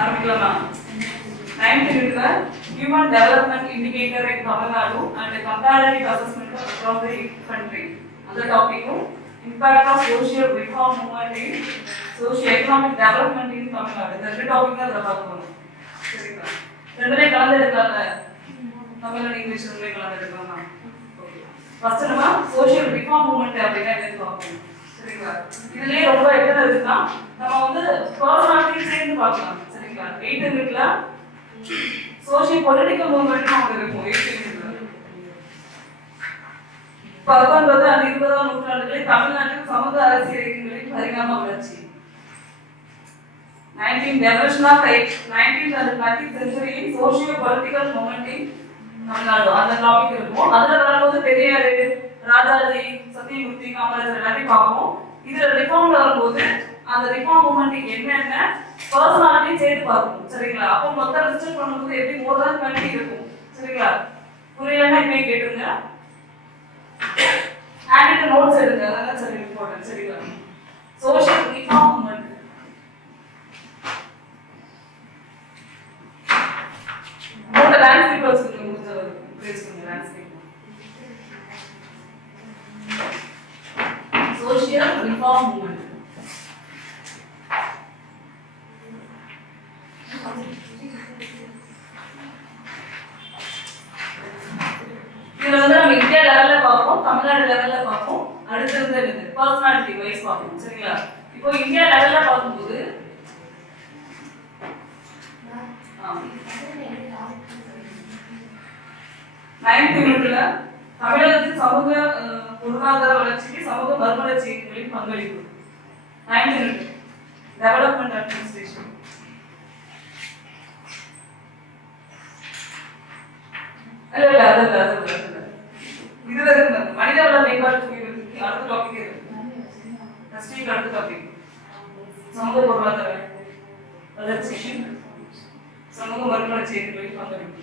ஆரம்பிக்கலாமா? 9th யூனிட்ல human development indicator in Tamil Nadu and comparative assessment across the country அந்த டாபிக்கும் impact of social reform movement in socio economic development in Tamil Nadu இந்த ரெண்டு topic தான் இதில் பார்க்க போகணும். சரிங்களா? ரெண்டுமே கலந்து எடுக்கலாம்ல, தமிழ் அண்ட் இங்கிலீஷ் ரெண்டுமே கலந்து எடுக்கலாமா? ஃபர்ஸ்ட் நம்ம சோஷியல் ரிஃபார்ம் மூவ்மெண்ட் அப்படின்னா என்னன்னு பார்ப்போம். சரிங்களா? இதுலயே ரொம்ப என்ன இருக்குன்னா நம்ம வந்து பர்சனாலிட்டி சேர்ந்து பார்க்கலாம். சரிங்களா? 8th யூனிட்ல சோஷியோ பொலிட்டிக்கல் மூவ்மெண்ட் அவங்க இருக்கும். 8th யூனிட்ல 19th and 20ஆம் நூற்றாண்டுகளில் தமிழ்நாட்டில் சமூக அரசியல் இயக்கங்களின் பரிணாம வளர்ச்சி 19th evolution of 19th and 20th century in socio political movement in Tamil Nadu அந்த டாபிக் இருக்கும். அதுல வரும்போது பெரியார், ராஜாஜி, சத்தியமூர்த்தி, காமராஜர் எல்லாத்தையும் பார்ப்போம். இதுல ரிஃபார்ம்ல வரும்போது அந்த ரிஃபார்ம் மூவ்மெண்ட் என்னென்ன பர்சனாலிட்டி சேர்த்து பார்ப்போம். சரிங்களா? அப்போ மொத்த லிஸ்ட் பண்ணும்போது எப்படி மோர் தென் 20 இருக்கும். சரிங்களா? புரியலன்னா இப்பயே கேட்டுருங்க. ஹேண்ட் நோட்ஸ் எடுங்க, அதெல்லாம் சரி இம்பார்ட்டன்ட். சரிங்களா? சோஷியல் ரிஃபார்ம் மூவ்மெண்ட் மோட லாங்குவேஜ் வச்சுங்க, முடிஞ்ச பிரேஸ் பண்ணுங்க லாங்குவேஜ். சோஷியல் ரிஃபார்ம் மூவ்மெண்ட் இதுல வந்து நம்ம இந்தியா லெவல்ல பார்ப்போம், தமிழ்நாடு லெவல்ல பார்ப்போம், அடுத்தது பர்சனாலிட்டி வைஸ் பார்ப்போம். சரிங்களா? இப்போ இந்தியா லெவல்ல பார்க்கும்போது 9th யூனிட்ல தமிழகத்தின் சமூக பொருளாதார வளர்ச்சிக்கு சமூக மறுமலர்ச்சி இயக்கங்களின் பங்களிப்பு 9th யூனிட் டெவலப்மெண்ட் அட்மினிஸ்ட்ரேஷன். இல்ல இதுல இருக்கு மனிதவள மேம்பாட்டு அடுத்த டாபிக் இருக்கு. நெக்ஸ்ட் அடுத்த டாபிக் சமூக பொருளாதார வளர்ச்சி சமூக மறுமலர்ச்சி இயக்கங்களின் பங்களிப்பு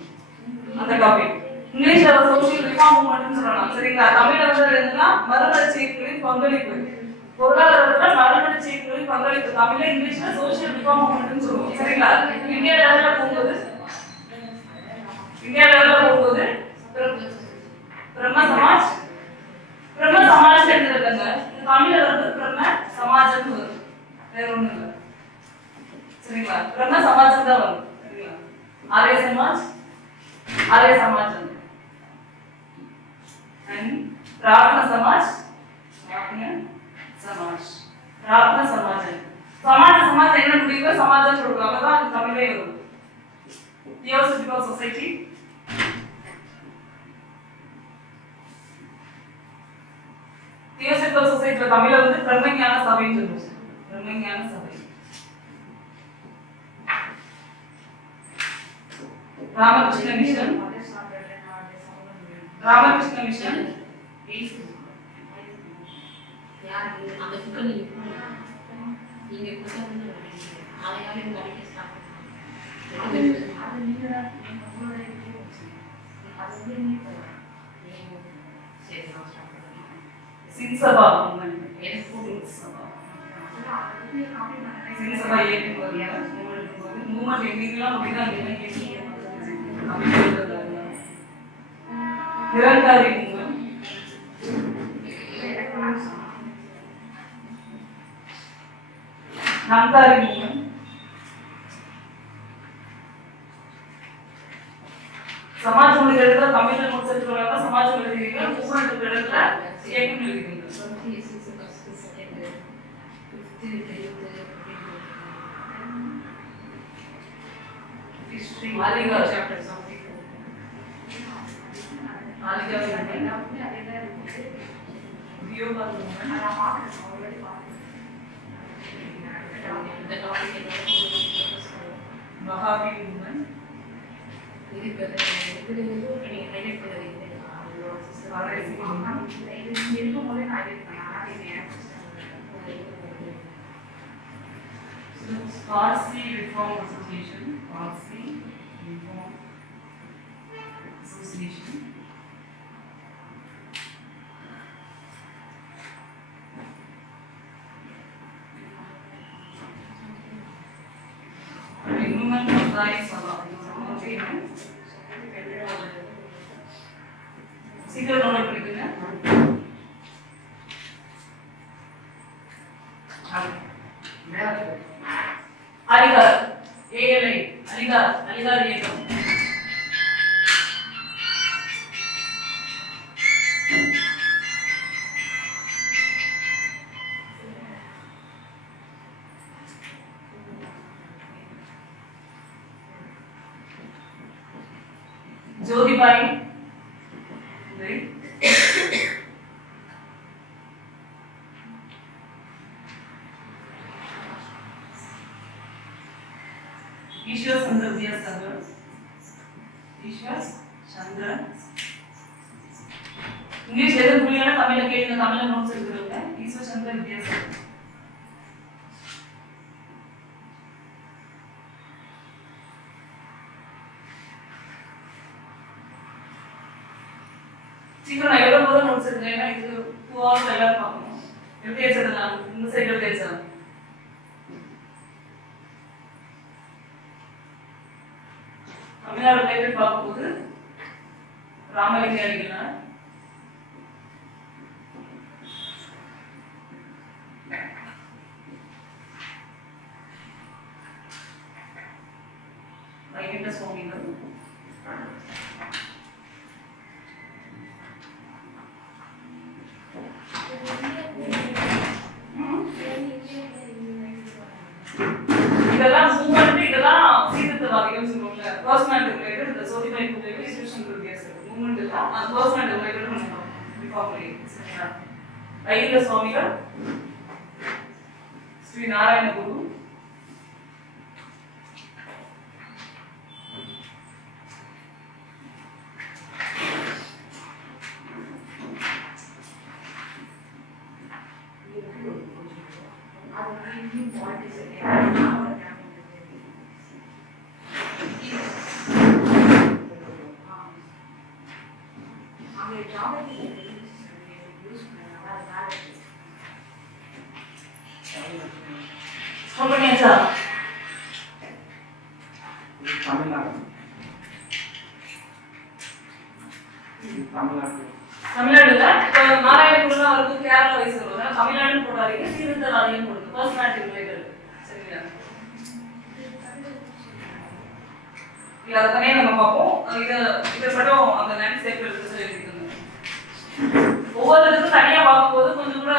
அந்த டாபிக். இங்கிலீஷ்ல சோஷியல் ரிஃபார்ம் மூவ்மெண்ட்னு சொல்லலாம். சரிங்களா? தமிழ்ல வந்து என்னன்னா மறுமலர்ச்சி இயக்கங்களின் பங்களிப்பு, பொருளாதாரத்துல மறுமலர்ச்சி இயக்கங்களின் பங்களிப்பு. தமிழ்ல இங்கிலீஷ்ல சோஷியல் ரிஃபார்ம் மூவ்மெண்ட்னு சொல்லுவோம். சரிங்களா? இந்தியா லெவல்ல போகும்போது பிரம்ம சமாஜ் எடுத்துருக்காங்க. தமிழ்ல வந்து பிரம்ம சமாஜம் வரும், வேற ஒண்ணும் இல்லை. சரிங்களா? பிரம்ம சமாஜம் தான் வரும். சரிங்களா? ஆரிய சமாஜ் and பிரார்த்தன சமாஜ் சமாஜ் என்ன முடியுமோ சமாஜம் சொல்றாங்க தான் தமிழே வரும். தியோசபிக்கல் சொசைட்டி தமிழ்ல வந்து பிரம்மஞான சபைன்னு சொல்லுவோம். பிரம்மஞான சபை. ராமகிருஷ்ண மிஷன் அந்த புக்கல் நீங்க புத்தகம் அதையாவே படிக்க ஸ்டார்ட் சின்சபா மூமெண்ட் எங்கெல்லாம் அப்படிதான் நிரங்காரி மூமெண்ட், நம்தாரி மூமெண்ட், சமாஜ் மொழி இடத்துல தமிழ்ல முடிச்சிருக்காங்க. சமாஜ் மொழி மூமெண்ட் இடத்துல இயக்கம் எழுதிருக்கீங்க. history Maliga chapter something Maliga yoga ana paakra already the topic Mahavir movement idi better ini highlight பண்ணது இது மொழி highlight பண்ணா Parsi Reform Association, Parsi Reform Association. இன்னும் சமுதாயம் சொல்லலாம். சீக்கிரம் நோட் பண்ணிக்கோங்க. அலிகார் ஏஎல்ஐ அலிகார் இயக்கம். ஜோதிபாய் ईश्वर चंद्र विद्यासागर इंग्लिश எதுவும் புரியல தமிழ்ல கேளுங்க. தமிழ்ல நோட்ஸ் எடுத்துக்கோங்க. ஈஸ்வர் சந்திர வித்யாசாகர். சீக்கிரம் நான் எவ்வளவு போதும் நோட்ஸ் எடுங்க. ஏன்னா இது 2 hours எல்லாரும் பார்க்கணும். எப்படி எடுத்துடலாம்? இந்த சைடு எப்படி எடுத்துடலாம்? தமிழ்நாடு ரிலேட்டட் பார்க்கும்போது ராமலிங்க அடிகளார், வைகுண்ட சுவாமிகள், இதெல்லாம் மூவ்மெண்ட், இதெல்லாம் சீர்திருத்தவாதிகள் சொல்லுவாங்க. பர்சனாலிட்டி ரிலேட்டட் இந்த சோதிமை புத்தகம் ஈஸ்வர் சந்திர வித்யாசாகர் மூவ்மெண்ட் எல்லாம் அந்த பர்சனாலிட்டி ரிலேட்டட் பண்ணலாம். ரிஃபார்மரி சரிங்களா? வைகுண்ட சுவாமிகள், ஸ்ரீ நாராயண குரு, தமிழ்நாடுல இப்போ நாராயணகுருலாம் அவருக்கு கேரளா வயசு வருவாங்க. தமிழ்நாடு போடாதீங்க, சீர்திருத்தவாதிகள் போடுங்க. பர்சனாலிட்டி ரிலேட்டட் சரிங்களா? இல்ல அதை தனியாக நம்ம பார்ப்போம். இதை மட்டும் அந்த லைன் சேர்த்து எடுத்து எழுதிக்கணும். ஒவ்வொருத்தருக்கும் தனியாக பார்க்கும்போது கொஞ்சம் கூட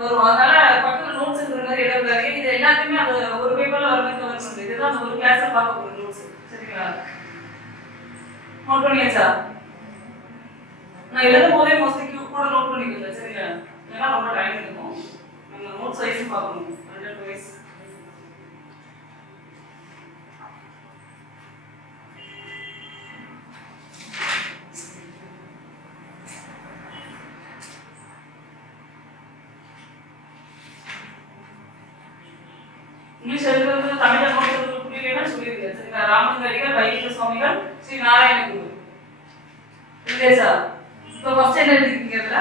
வரும். அதனால பக்கத்தில் நோட்ஸ் இருக்கிற மாதிரி இடம் இருக்காது. இது எல்லாத்தையுமே அந்த ஒரு பேப்பர்ல வர மாதிரி கவர் பண்ணுது. இதுதான் அந்த ஒரு கிளாஸ்ல பார்க்க போகிற நோட்ஸ் சரிங்களா? நோட் பண்ணியாச்சா? நான் எழுதும் போதே மோஸ்ட்லி கூட நோட் பண்ணிக்கோங்க சரிங்களா? ஏன்னா ரொம்ப டைம் எடுக்கும். நம்ம நோட் சைஸ் பார்க்கணும். 100 வயசு இங்கிலீஷ் எழுதுறது தமிழ்ல நோட் புரியலைன்னா சொல்லிருங்க சரிங்களா? ராமலிங்க அடிகள், வைகுண்ட சுவாமிகள், ஸ்ரீ நாராயண குரு. இல்லையா? இப்போ ஃபர்ஸ்ட் என்ன எழுதிருக்கீங்க? இதுல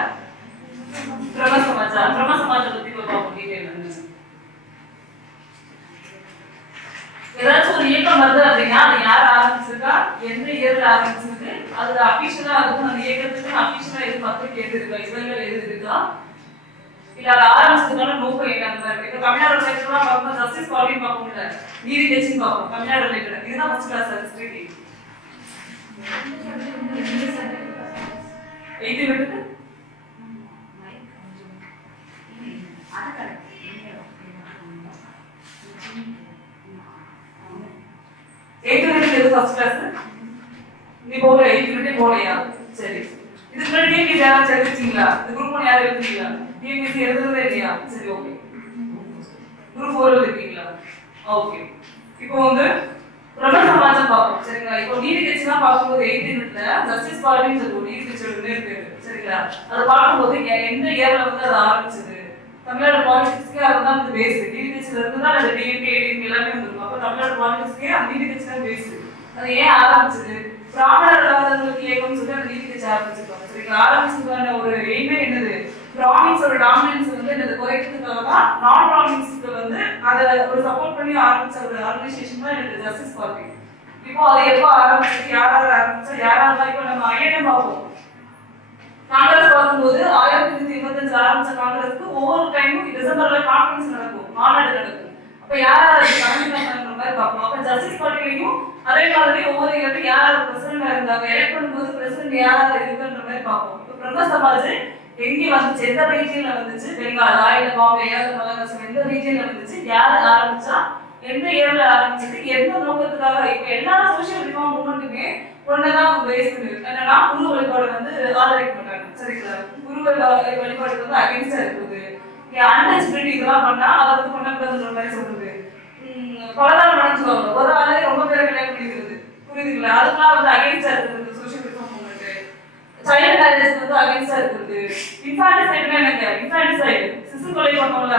பிரம்ம சமாஜம் பத்தி பார்ப்போம் டீடைல். ஏதாச்சும் ஒரு இயக்கம் வருது அப்படின்னா அது யார் ஆரம்பிச்சிருக்கா, எந்த இயர்ல ஆரம்பிச்சிருக்கு, அது அபிஷியலா இருக்கும். அந்த இயக்கத்துக்கு அபிஷியலா எது பத்திரிக்கை எது இருக்கா, இதெல்லாம் எது இருக்கா, இல்ல அது ஆரம்பிச்சதுனால நோக்கம் என்ன அந்த மாதிரி. இப்போ தமிழ்நாடு ரிலேட்டட்லாம் பார்க்கணும். ஜஸ்டிஸ் பாலியும் பார்க்க முடியல, நீதி கட்சின்னு பார்க்கணும். தமிழ்நாடு ரிலேட்டட் இதுதான் ஃபர்ஸ்ட் கிளாஸ் ஹிஸ்டரி. 8 விட்டுட்டு ஃபர்ஸ்ட் கிளாஸ் நீ போக 8 யூனிட் போலையா? சரி, இதுக்கு முன்னாடி டிஎன்பிசி யாராச்சும் எழுதிருக்கீங்களா? இந்த குரூப் 1 யாரும் எழுதுறீங்களா? டிஎன்பிசி எழுதுறதே இல்லையா? சரி ஓகே. குரூப் 4 எழுதிருக்கீங்களா? ஓகே. இப்போ வந்து பிரம்ம சமாஜம் பார்ப்போம் சரிங்களா? இப்போ நீதி கட்சிலாம் பார்க்கும்போது 8 யூனிட்ல ஜஸ்டிஸ் பார்ட்டின்னு சொல்லுவோம். நீதி கட்சியோட பேர் சரிங்களா? அதை பார்க்கும்போது எந்த இயர்ல வந்து அது ஆரம்பிச்சது, தமிழ்நாடு பாலிடிக்ஸ்க்கே அதுதான் இந்த பேஸ். நீதி கட்சியில இருந்து தான் அந்த டிஎன்கே ஏடிஎம்கே எல்லாமே வந்துருக்கும். அப்போ தமிழ்நாடு பாலிடிக்ஸ்க்கே அந்த நீதி கட்சி தான் பேஸ். அது ஏன் ஆரம்பிச்சது? பிராமணர் அல்லாதவங்களுக்கு இயக்கம்னு சொல்லி அந்த நீதி கட்சி ஆரம்பிச்சிருக்காங்க சரிங்களா? ஆரம்பிச்சதுக்கான ஒரு எய்மே என்னது? பிராமின்ஸோட டாமினன்ஸ் வந்து என்னது குறைக்கிறதுக்காக தான் நான் பிராமின்ஸ்க்கு வந்து அதை ஒரு சப்போர்ட் பண்ணி ஆரம்பிச்ச ஒரு ஆர்கனைசேஷன் தான் எனக்கு ஜஸ்டிஸ் பார்ட்டி. இப்போ அது எப்போ ஆரம்பிச்சது, யாரால ஆரம்பிச்சா, யாரால இப்போ நம்ம ஐஎன்எம் பார்ப்போம். காங்கிரஸ் பார்க்கும்போது 1825 ஆரம்பிச்ச காங்கிரஸ்க்கு ஒவ்வொரு டைமும் டிசம்பர்ல கான்ஃபரன்ஸ் நடக்கும், மாநாடு நடக்கும். அப்ப யாரால தலைமை பண்ற மாதிரி பார்ப்போம். அப்ப ஜஸ்டிஸ் பார்ட்டிலையும் அதே மாதிரி ஒவ்வொரு இயர்லையும் யாரால பிரசிடண்டா இருந்தாங்க, எலெக்ட் பண்ணும்போது பிரசிடண்ட் யாரால இருக்குன்ற மாதிரி பார்ப்போம். இப்போ பிரம்ம சமாஜ் எங்கே வந்துச்சு, எந்த ரீஜியன்ல வந்துச்சு, பெங்காலா இல்ல பாம்பே இல்ல மகாராஷ்டிரா, எந்த ரீஜியன்ல வந்துச்சு, யாரு ஆரம்பிச்சா, எந்த இயர்ல ஆரம்பிச்சது, எந்த நோக்கத்துக்காக. இப்ப எல்லா சோசியல் ரிஃபார்ம் மூவ்மெண்ட்டுமே ஒன்னதான் பேஸ் பண்ணிருக்கு. என்னன்னா குரு வழிபாடு வந்து ஆதரிக்க மாட்டாங்க, சரிங்களா? குரு வழிபாடுக்கு வந்து அகேன்ஸ்டா இருக்குது. அன்டச்சபிலிட்டி இதெல்லாம் பண்ணா அதை வந்து பண்ணக்கூடாதுன்ற மாதிரி சொல்றது. பலதாரம் மனைஞ்சுவாங்க, ஒரு ஆளே ரொம்ப பேரை கல்யாணம் பண்ணிக்கிறது, புரியுதுங்களா? அதுக்கெல்லாம் வந்து அகேன்ஸ்டா இருக்குது social reform movement. Child marriage வந்து அகேன்ஸ்டா இருக்குது. இன்ஃபான்டிசைட்னா என்னங்க? இன்ஃபான்டிசைட் சிசு கொலை பண்ணோம்ல,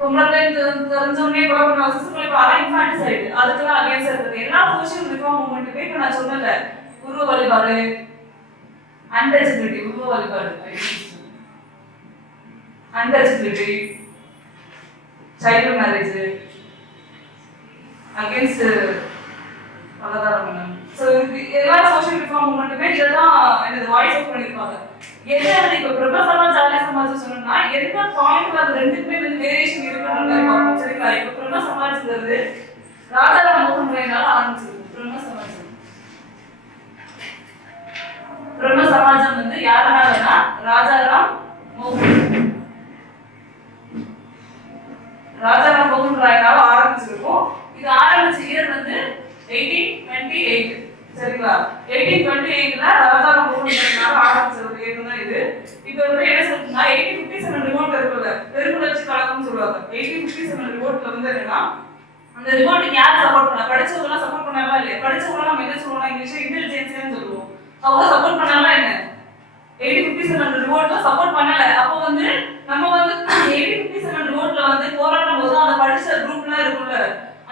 பொம்பளை தெரிஞ்சவனே கொலை பண்ண சிசு கொலை பண்ண இன்ஃபான்டிசைட், அதுக்கெல்லாம் அகேன்ஸ்டா இருக்குது. எல்லா சோசியல் ரிஃபார்ம் மூவ்மெண்ட்டுமே இப்போ நான் சொன்னல, உருவ வழிபாடு, அன்டச்சபிலிட்டி, உருவ வழிபாடு, அன்டச்சபிலிட்டி, சைல்ட் மேரேஜ், அகேன்ஸ்ட் பலதாரம் மனம். ஸோ எல்லா சோசியல் ரிஃபார்ம் மூவ்மெண்ட்டுமே இதெல்லாம் என்னது வாய்ஸ் அவுட் பண்ணியிருப்பாங்க. எந்த இப்போ பிரம்ம சமாஜ் ஆரிய சமாஜ் சொன்னோம்னா எந்த பாயிண்ட் அது ரெண்டுக்குமே வந்து வேரியேஷன் இருக்குன்ற மாதிரி பார்ப்போம், சரிங்களா? இப்போ பிரம்ம சமாஜ்ங்கிறது ராஜாராம் மோகன் ராய்னால ஆரம்பிச்சது. பிரம்ம சமாஜம் பிரம்ம சமாஜம் வந்து யாருனாலனா ராஜாராம் மோகன் ராய்னால ஆரம்பிச்சிருக்கும். இது ஆரம்பிச்ச இயர் வந்து 1828, சரிங்களா? 1828ல ராஜாராம் மோகன் ராய்னால ஆரம்பிச்ச ஒரு இயர் தான் இது. இப்போ வந்து என்ன சொல்றதுன்னா 1857 ரிவோல்ட் இருக்குல்ல, பெருமுயற்சி கழகம்னு சொல்லுவாங்க. 1857 ரிவோல்ட்ல வந்து என்னன்னா அந்த ரிவோல்ட்டுக்கு யார் சப்போர்ட் பண்ணா? படிச்சவங்க சப்போர்ட் பண்ணாங்களா இல்லையா? படிச்சவங்க நம்ம என்ன சொல்லுவோம் இங்கிலீஷ்ல இன்டெலிஜென்ஸ்னு சொல்லுவோம். அவங்க சப்போர்ட் பண்ணாங்களா என்ன? 1857 ரிவோல்ட்ல சப்போர்ட் பண்ணல. அப்போ வந்து நம்ம வந்து 1857 ரிவோல்ட்ல வந்து போராடும் போது அந்த படிச்ச குரூப்லாம் இருக்கும்ல,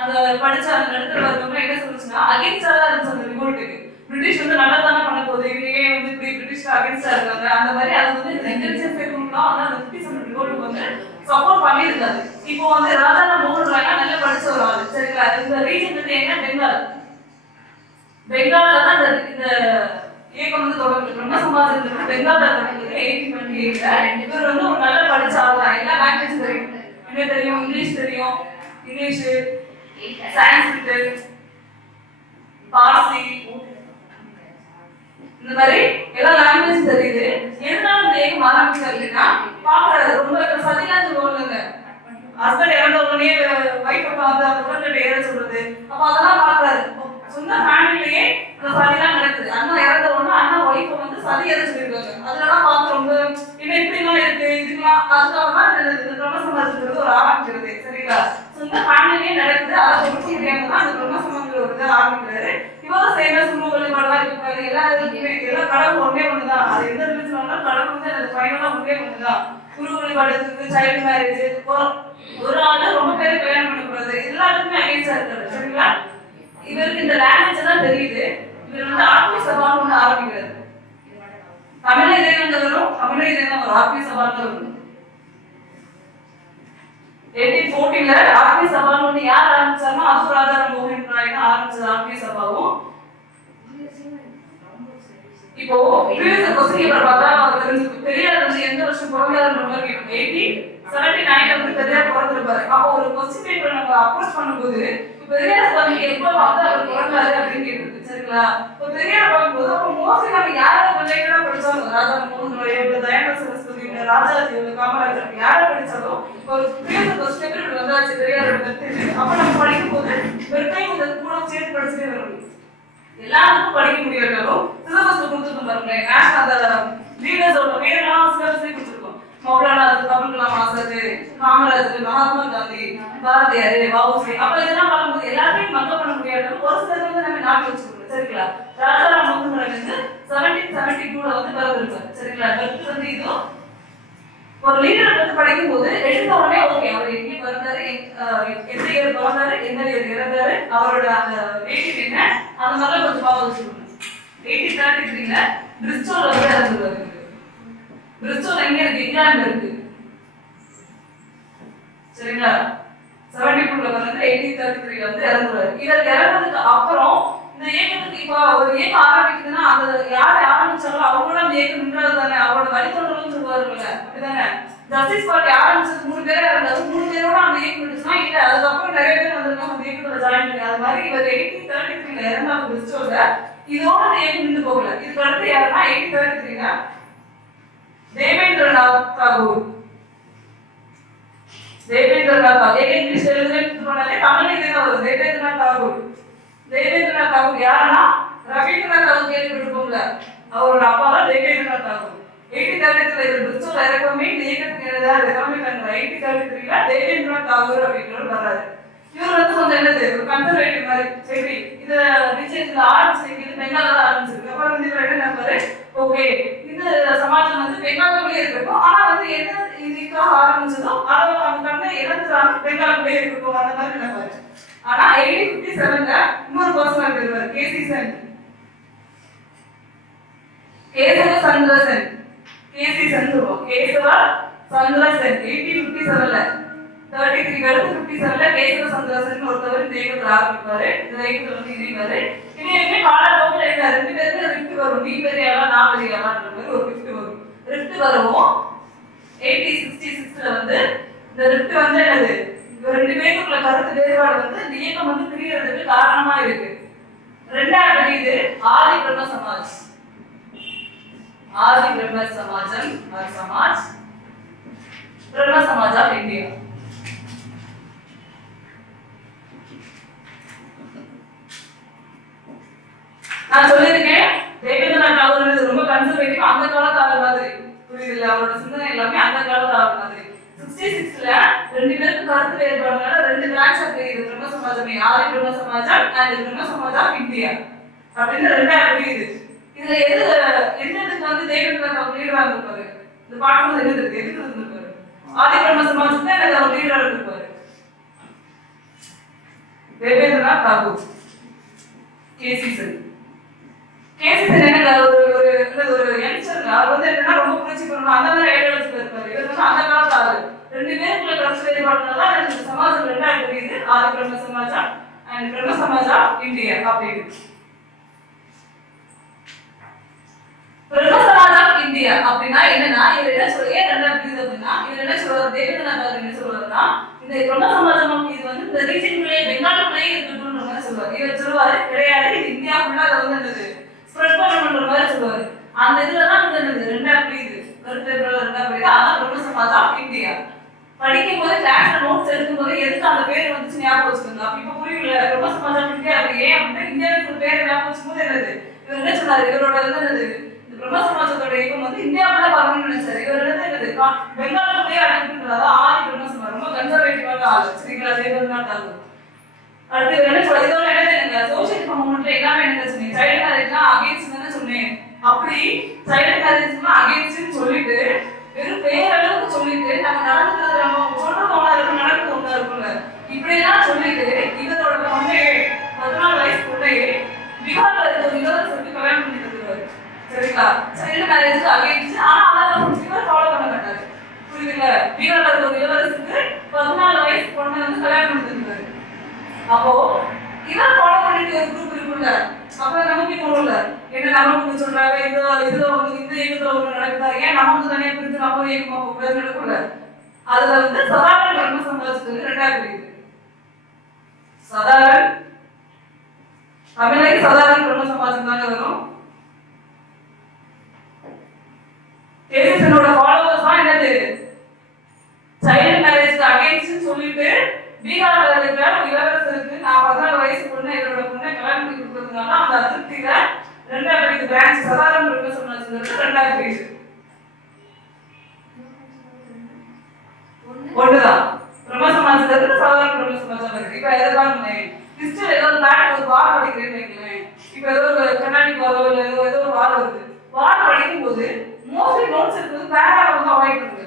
அந்த படிச்ச அந்த நடுத்தர வர்க்கம் என்ன சொல்லுச்சுன்னா அகேன்ஸ்டா தான் இருந்துச்சு அந்த ரிவோல்ட்டுக்கு. பிரிட்டிஷ் வந்து நல்லா தானே பண்ண போகுது, இவங்க ஏன் வந்து இப்படி பிரிட்டிஷ்க்கு அகேன்ஸ்டா இருக்காங்க, அந்த மாதிரி அது வந்து இன்டெலிஜென்ஸ் குரூப்லாம் வந்து அந்த 57 ரிவோல்ட்டுக்கு வந்து சப்போர்ட் பண்ணியிருக்காரு. இப்போ வந்து ராஜாராம் மோகன் ராய்னா நல்லா படிச்ச ஒரு ஆளு, சரிங்களா? இந்த ரீஜன் வந்து என்ன? பெங்கால்ல தான் இந்த இயக்கம் வந்து தொடங்குது. பிரம்ம சமாஜ் பெங்கால்ல தொடங்குது 1828ல. இவர் வந்து ஒரு நல்ல படிச்ச ஆள் தான். எல்லா லாங்குவேஜ் தெரியும், என்ன தெரியும்? இங்கிலீஷ் தெரியும், இங்கிலீஷ், சான்ஸ்கிரிட், பார்சி, இந்த மாதிரி எல்லா லாங்குவேஜ் தெரியுது. எதனால இந்த இயக்கம் ஆரம்பிச்சாரு அப்படின்னா பாக்குறாரு ரொம்ப சதிலாம் சொல்லுவாங்க, ஹஸ்பண்ட் இறந்த உடனே வைஃப் பார்த்து அந்த உடல்நிலை ஏற சொல்றது. அப்ப அதெல்லாம் பாக்குறாரு. சொந்த ஃபேமிலிலேயே அந்த சதிலாம் நடக்குது. அண்ணா இறந்த உடனே அண்ணா ஒய்ஃபை வந்து சதி ஏற சொல்லியிருக்காங்க. அதெல்லாம் பார்த்து ரொம்ப என்ன இப்படிலாம் இருக்கு, இதுக்கெல்லாம் அதுக்காக தான் இந்த பிரம்ம சமாஜ்ங்கிறது ஒரு ஆரம்பிக்கிறது, சரிங்களா? சொந்த ஃபேமிலிலேயே நடக்குது. அதை ஒழிக்க முடியாம தான் அந்த பிரம்ம சமாஜ்ங்கிற ஒரு இதை ஆரம்பிக்கிறாரு. இவரும் சேவை சும வழிபாடுலாம் இருக்காது. எல்லா கடவுள் ஒன்னே ஒண்ணுதான். அது எந்த ரிலிஜன் கடவுள் வந்து எனக்கு ஃபைனலா ஒன்னே ஒண்ணுதான். குரு வழிபாடு இருக்கு, சைல்டு மேரேஜ், ஒரு ஆளு ரொம்ப பேரை கல்யாணம் பண்ணக்கூடாது, எல்லாத்துக்குமே அகேன்ஸ்டா இருக்காரு, சரிங்களா? இவருக்கு இந்த லாங்குவேஜ் தான் தெரியுது. இவர் வந்து ஆத்மீய சபான்னு ஒண்ணு ஆரம்பிக்கிறாரு. தமிழ இதயம் வரும், தமிழ இதயம் ஒரு ஆத்மீய சபான்னு வரும். 1814ல ஆத்மீய சபான்னு ஒண்ணு யார் ஆரம்பிச்சாருன்னா அது ராஜாராம் மோகன் ராய் தான் ஆரம்பிச்சது ஆத்மீய சபாவும். இப்போ ப்ரீவியஸ் क्वेश्चन பேப்பர் பார்த்தா தெரிஞ்சுக்கும் பெரியார் வந்து எந்த வருஷம் பிறந்தாருன்ற மாதிரி கேட்கும். 1879ல வந்து பெரியார் பிறந்திருப்பாரு. அப்போ ஒரு क्वेश्चन பேப்பர் நம்ம அப்ரோச் பண்ணும்போது பெரியார் வந்து எப்போ வந்து அவர் பிறந்தாரு அப்படின்னு கேட்குது, சரிங்களா? இப்போ பெரியார் பார்க்கும்போது அப்போ மோஸ்ட்லி நம்ம யாரை ரிலேட்டடா படிச்சாலும் ராஜாராம் மோகன் ராய், தயானந்த சரஸ்வதி, ராஜாஜி, காமராஜர் யாரை படிச்சாலும் ஒரு ப்ரீவியஸ் क्वेश्चन பேப்பர் வந்தாச்சு பெரியாரோட கருத்து. அப்போ நம்ம படிக்கும்போது வெறுமையும் கூட சேர்த்து படிச்சுட்டே வரணும். எல்லாருக்கும் படிக்க முடியாட்டாலும் சிலபஸ்ல கொடுத்துருக்கோம் பாருங்க. நேஷனல் லீடர்ஸோட பேரெல்லாம் சிலபஸ்லேயே கொடுத்துருக்கோம். மௌலானா அப்துல் கலாம் ஆசாத், காமராஜர், மகாத்மா காந்தி, பாரதியார், வஉசி. அப்ப இதெல்லாம் பார்க்கும்போது எல்லாத்தையும் மக்கள் பண்ண முடியாட்டாலும் ஒரு சிலர் வந்து நம்ம நாட்டு வச்சுக்கணும், சரிங்களா? ராஜாராம் மோகன் ராய் வந்து 1772ல வந்து பிறந்திருக்காரு, சரிங்களா? பர்த் வந்து இதுவும் ஒரு லீடர் பத்தி படிக்கும் போது எடுத்த உடனே ஓகே அவர் எங்கே பிறந்தாரு, எந்த இயர் பிறந்தாரு, எந்த இயர் இறந்தாரு, அவரோட அந்த நேட்டிவ் என்ன, அந்த மாதிரிலாம் கொஞ்சம் பார்த்து வச்சுக்கணும். 1833ல பிரிஸ்டோல்ல வந்து இறந்துருவாரு. பிரிஸ்டோல் எங்க இருக்கு? இங்கிலாந்துல இருக்கு, சரிங்களா? 72ல வந்து 1833ல வந்து இறந்துறாரு. இவர் இறந்ததுக்கு அப்புறம் இந்த இயக்கத்துக்கு இப்ப ஒரு இயக்கம் ஆரம்பிக்குதுன்னா அந்த யார் ஆரம்பிச்சாங்களோ அவங்களோட அந்த இயக்கம் நின்றது தானே, அவரோட வழித்தொண்டர்கள் சொல்லுவாருல்ல, அப்படிதானே. ஜஸ்டிஸ் பார்ட்டி ஆரம்பிச்சது 3 பேரா இருந்தாரு, 3 பேரோட அந்த இயக்கம் இருந்துச்சுன்னா இல்ல அதுக்கப்புறம் நிறைய பேர் வந்திருக்காங்க அந்த இயக்கத்துல ஜாயின் பண்ணி. அது மாதிரி இவர் 1833ல இறந்தாரு பிரிஸ்டோல. இதோட அந்த இயக்கம் நின்று போகல. இதுக்கு அடுத்து யாருன்னா 1833ல தேவேந்திரநாத் தாகூர். தேவேந்திரநாத் தாகூர் இங்கிலீஷ் எழுதுறேன்னு தமிழ்ல இதே தான் வருது. தேவேந்திரநாத் தாகூர். தேவேந்திரநாத் தாகூர் யாருன்னா ரவீந்திரநாத் தாகூர் கேள்விப்பட்டிருப்போம்ல, அவரோட அப்பா தான் தேவேந்திரநாத் தாகூர். 1833ல இவர் பிரிஸ்டோல இறக்கமே இந்த இயக்கத்துக்கு எழுதாரு தலைமை தாங்க. 1833ல தேவேந்திரநாத் தாகூர் அப்படின்றவர் வர்றாரு. இவர் வந்து கொஞ்சம் என்னது ஒரு கன்சர்வேட்டிவ் மாதிரி, சரி இத விஜயத்துல ஆரம்பிச்சிருக்கு, இது பெங்கால ஆரம்பிச்சிருக்கு. அப்புறம் வந்து இவர் என்ன நினைப்பாரு, ஓகே இந்த சமாஜம் வந்து பெங்காலுக்குள்ளே இருக்கட்டும், ஆனா வந்து என்ன இதுக்காக ஆரம்பிச்சதோ அதை அந்த கண்ணை இழந்துறாங்க, பெங்காலுக்குள்ளே இருக்கட்டும் அந்த மாதிரி நினைப்பாரு. ஆனா 1857ல இன்னொரு பர்சன் இருக்காரு, கேசி சென், கேசவ சந்திர சென், கேசி சென் சொல்லுவோம், கேசவ சந்திர சென். 1857ல 33 அடுத்து 57ல கேசவ சந்திர சென் ஒருத்தவர் இந்த இயக்கத்தில் ஆரம்பிப்பாரு. இந்த இயக்கத்தில் வந்து இணைவாரு. இணையமே காலப்போக்கில் என்ன 2 பேருக்கு ரிஃப்ட் வரும், நீ பெரியாளா நான் பெரியாளான்ற மாதிரி ஒரு ரிஃப்ட் வரும். ரிஃப்ட் வரவும் 1866ல வந்து இந்த ரிஃப்ட் வந்து என்னது, இவங்க 2 பேருக்குள்ள கருத்து வேறுபாடு வந்து இந்த இயக்கம் வந்து பிரியறதுக்கு காரணமா இருக்கு. ரெண்டாவது இது ஆதி பிரம்ம சமாஜ், ஆதி பிரம்ம சமாஜம் ஆர் சமாஜ், பிரம்ம சமாஜ் ஆஃப் இந்தியா. நான் சொல்லியிருக்கேன் தேவேந்திரநாத் தாகூர் ரொம்ப கன்சர்வேட்டிவ், அந்த காலத்து ஆளு மாதிரி, புரியுதுல்ல, அவரோட சிந்தனை எல்லாமே அந்த காலத்து ஆளு மாதிரி. 66ல 2 பேருக்கு கருத்து வேறுபாடுனால 2 பிரான்ச்சா பிரியுது பிரம்ம சமாஜமே, ஆதி பிரம்ம சமாஜம் அண்ட் பிரம்ம சமாஜ் ஆஃப் இந்தியா அப்படின்னு 2ஆ பிரியுது. இதுல எதுக்கு வந்து தேவேந்திரநாத் தாகூர் லீடரா இருந்திருப்பாரு, இந்த பார்க்கும்போது என்ன இருக்கு, எதுக்கு இருந்திருப்பாரு, ஆதி பிரம்ம சமாஜத்தை அவர் லீடரா இருந்திருப்பாரு தேவேந்திரநாத் தாகூர். கேசி சென், கேசி சென் என்ன ஒரு யங்ஸ்டர், அவர் வந்து என்னன்னா ரொம்ப புரட்சி பண்ணணும் அந்த மாதிரி ஐடியாலஜில இருப்பாரு. இவர் வந்து அந்த காலத்துல ஆளு. 2 பேருக்குள்ள கருத்து வேறுபாடுனால இந்த சமாஜம் 2ஆ பிரியுது, ஆதி பிரம்ம சமாஜம் அண்ட் பிரம்ம சமாஜ் ஆஃப் இந்தியா அப்படின்னு. பிரம்ம சமாஜ் ஆஃப் இந்தியா அப்படின்னா என்னன்னா, இவர் என்ன சொல்ல 2ஆ பிரியுது அப்படின்னா, இவர் என்ன சொல்றாரு, தேவேந்திரநாத் தாகூர் என்ன சொல்றாருன்னா, இந்த பிரம்ம சமாஜம் இது வந்து இந்த ரீஜனுக்குள்ளே பெங்காலுக்குள்ளே இருக்கட்டும்ன்ற மாதிரி சொல்லுவாரு. இவர் சொல்லுவாரு கிடையாது, இது இந்தியா ஃபுல்லா அதை வந்து என்னது ஸ்ப்ரெட் பண்ணணும்ன்ற மாதிரி சொல்லுவாரு. அந்த இதுலதான் வந்து என்னது 2ஆ பிரியுது, கருத்து வேறுபாடு 2ஆ பிரியுது, அதான் பிரம்ம சமாஜ் ஆஃப் இந்தியா. படிக்கும் போது கிளாஸ்ல நோட்ஸ் எடுக்கும் போது எதுக்கு அந்த பேர் வந்துச்சு ஞாபகம் வச்சுக்கோங்க. அப்ப இப்ப புரியல பிரம்ம சமாஜ் ஆஃப் இந்தியா அப்படி ஏன் அப்படின்னா இந்தியாவுக்கு ஒரு பேர் ஞாபகம் வச்சுக்கும் போது என்னது இவர் என்ன சொன்னாரு, இவரோட என்னது இந்த பிரம்ம சமாஜத்தோட இயக்கம் வந்து இந்தியாவுக்குள்ள வரணும்னு நினைச்சாரு. இவர் என்னது பெங்காலுக்குள்ளேயே அடங்கிட்டு ஆதி பிரம்ம சமாஜ், ரொம்ப கன்சர்வேட்டிவான ஆளு, சரிங்களா, தேவேந்திரநாத் தாகூர். அடுத்து இவர் என்ன சொல்ல, இதோட என்ன சோசியல் மூவ்மெண்ட்ல எல்லாமே என்ன சொன்னீங்க, சைல்டு மேரேஜ்லாம் அகேன்ஸ்ட் தானே சொன்னேன். அப்படி சைல்டு மேரேஜ்லாம் அகேன்ஸ்ட்னு சொல்லிட்டு வெறும் பேரளவுக்கு சொல்லிட்டு நம்ம நடந்துக்கிறது நம்ம சொல்றது ஒன்றா இருக்கும், நடக்கிறது ஒன்றா இருக்கும்ல, இப்படியெல்லாம் சொல்லிட்டு இவரோட பொண்ணையே 14 வயசு பொண்ணையே பீகார்ல இருக்க ஒரு இளவரசருக்கு கல்யாணம் பண்ணி தந்துருவாரு. சரிங்களா, சைல்டு மேரேஜ்க்கு அகேன்ஸ்ட். ஆனா அதான் இவர் ஃபாலோ பண்ண மாட்டாரு, புரியுதுல்ல. பீகார்ல இருக்க ஒரு இளவரசருக்கு 14 வயசு பொண்ணை வந்து கல்யாணம் பண்ணி தந்துருவாரு. அப்போ இவர் ஃபாலோ பண்ணிட்டு ஒரு குரூப் இருக்குல்ல, அப்ப நமக்கு தோணும்ல என்ன நமக்கு சொல்றாங்க, இதுல வந்து இந்த இயக்கத்துல ஒண்ணு நடக்குதா, ஏன் நம்ம வந்து தனியா பிரித்து நம்ம இயக்கமா போகிறது நடக்கும்ல. அதுல வந்து சதாரண பிரம்ம சமாஜத்துக்கு 2ஆ பிரியுது. சதாரண தமிழை சதாரண பிரம்ம சமாஜம் தாங்க வரும். கேசிசனோட ஃபாலோவர்ஸ் தான் என்னது சைல்டு மேரேஜ்க்கு அகைன்ஸ்ட் சொல்லிட்டு பீகார்ல இருக்கிற இளவரசருக்கு நான் 14 வயசு பொண்ணு என்னோட பொண்ணை கல்யாணம் பண்ணி கொடுக்கறதுனால அந்த அதிருப்தியில 2ஆ பிரியுது பிரான்ச் சதாரண பிரம்ம சமாஜத்துக்கு 2ஆ பிரியுது. ஒண்ணுதான் பிரம்ம சமாஜத்துல இருக்கு, சாதாரண பிரம்ம சமாஜம் இருக்கு. இப்ப எதை பாருங்க, ஹிஸ்டரி ஏதோ ஒரு வார் படிக்கிறேன்னு வைக்கிறேன், இப்ப ஏதோ ஒரு கர்நாடிக் வாரோ இல்ல ஏதோ ஒரு வார் வருது, வார் படிக்கும் போது மோஸ்ட்லி நோட்ஸ் எடுக்கிறது பேரா வந்து அவாய்ட் பண்ணுங்க,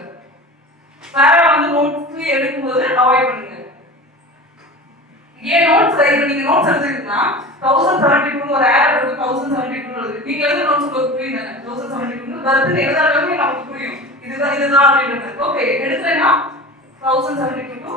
பேரா வந்து நோட்ஸ் எடுக்கும்போது அவாய்ட் பண்ணுங்க. ஏன் நோட்ஸ் நீங்க நோட்ஸ் எழுதுறீங்கன்னா 1072 ஒரு ஏர் இருக்கு, 1072 இருக்கு, நீங்க எழுதுற நோட்ஸ் உங்களுக்கு புரியுது 1072 கருத்து எழுதாதவங்க நமக்கு புரியும், இதுதான் அப்படின்றது. ஓகே எடுக்கிறேன்னா 1072 to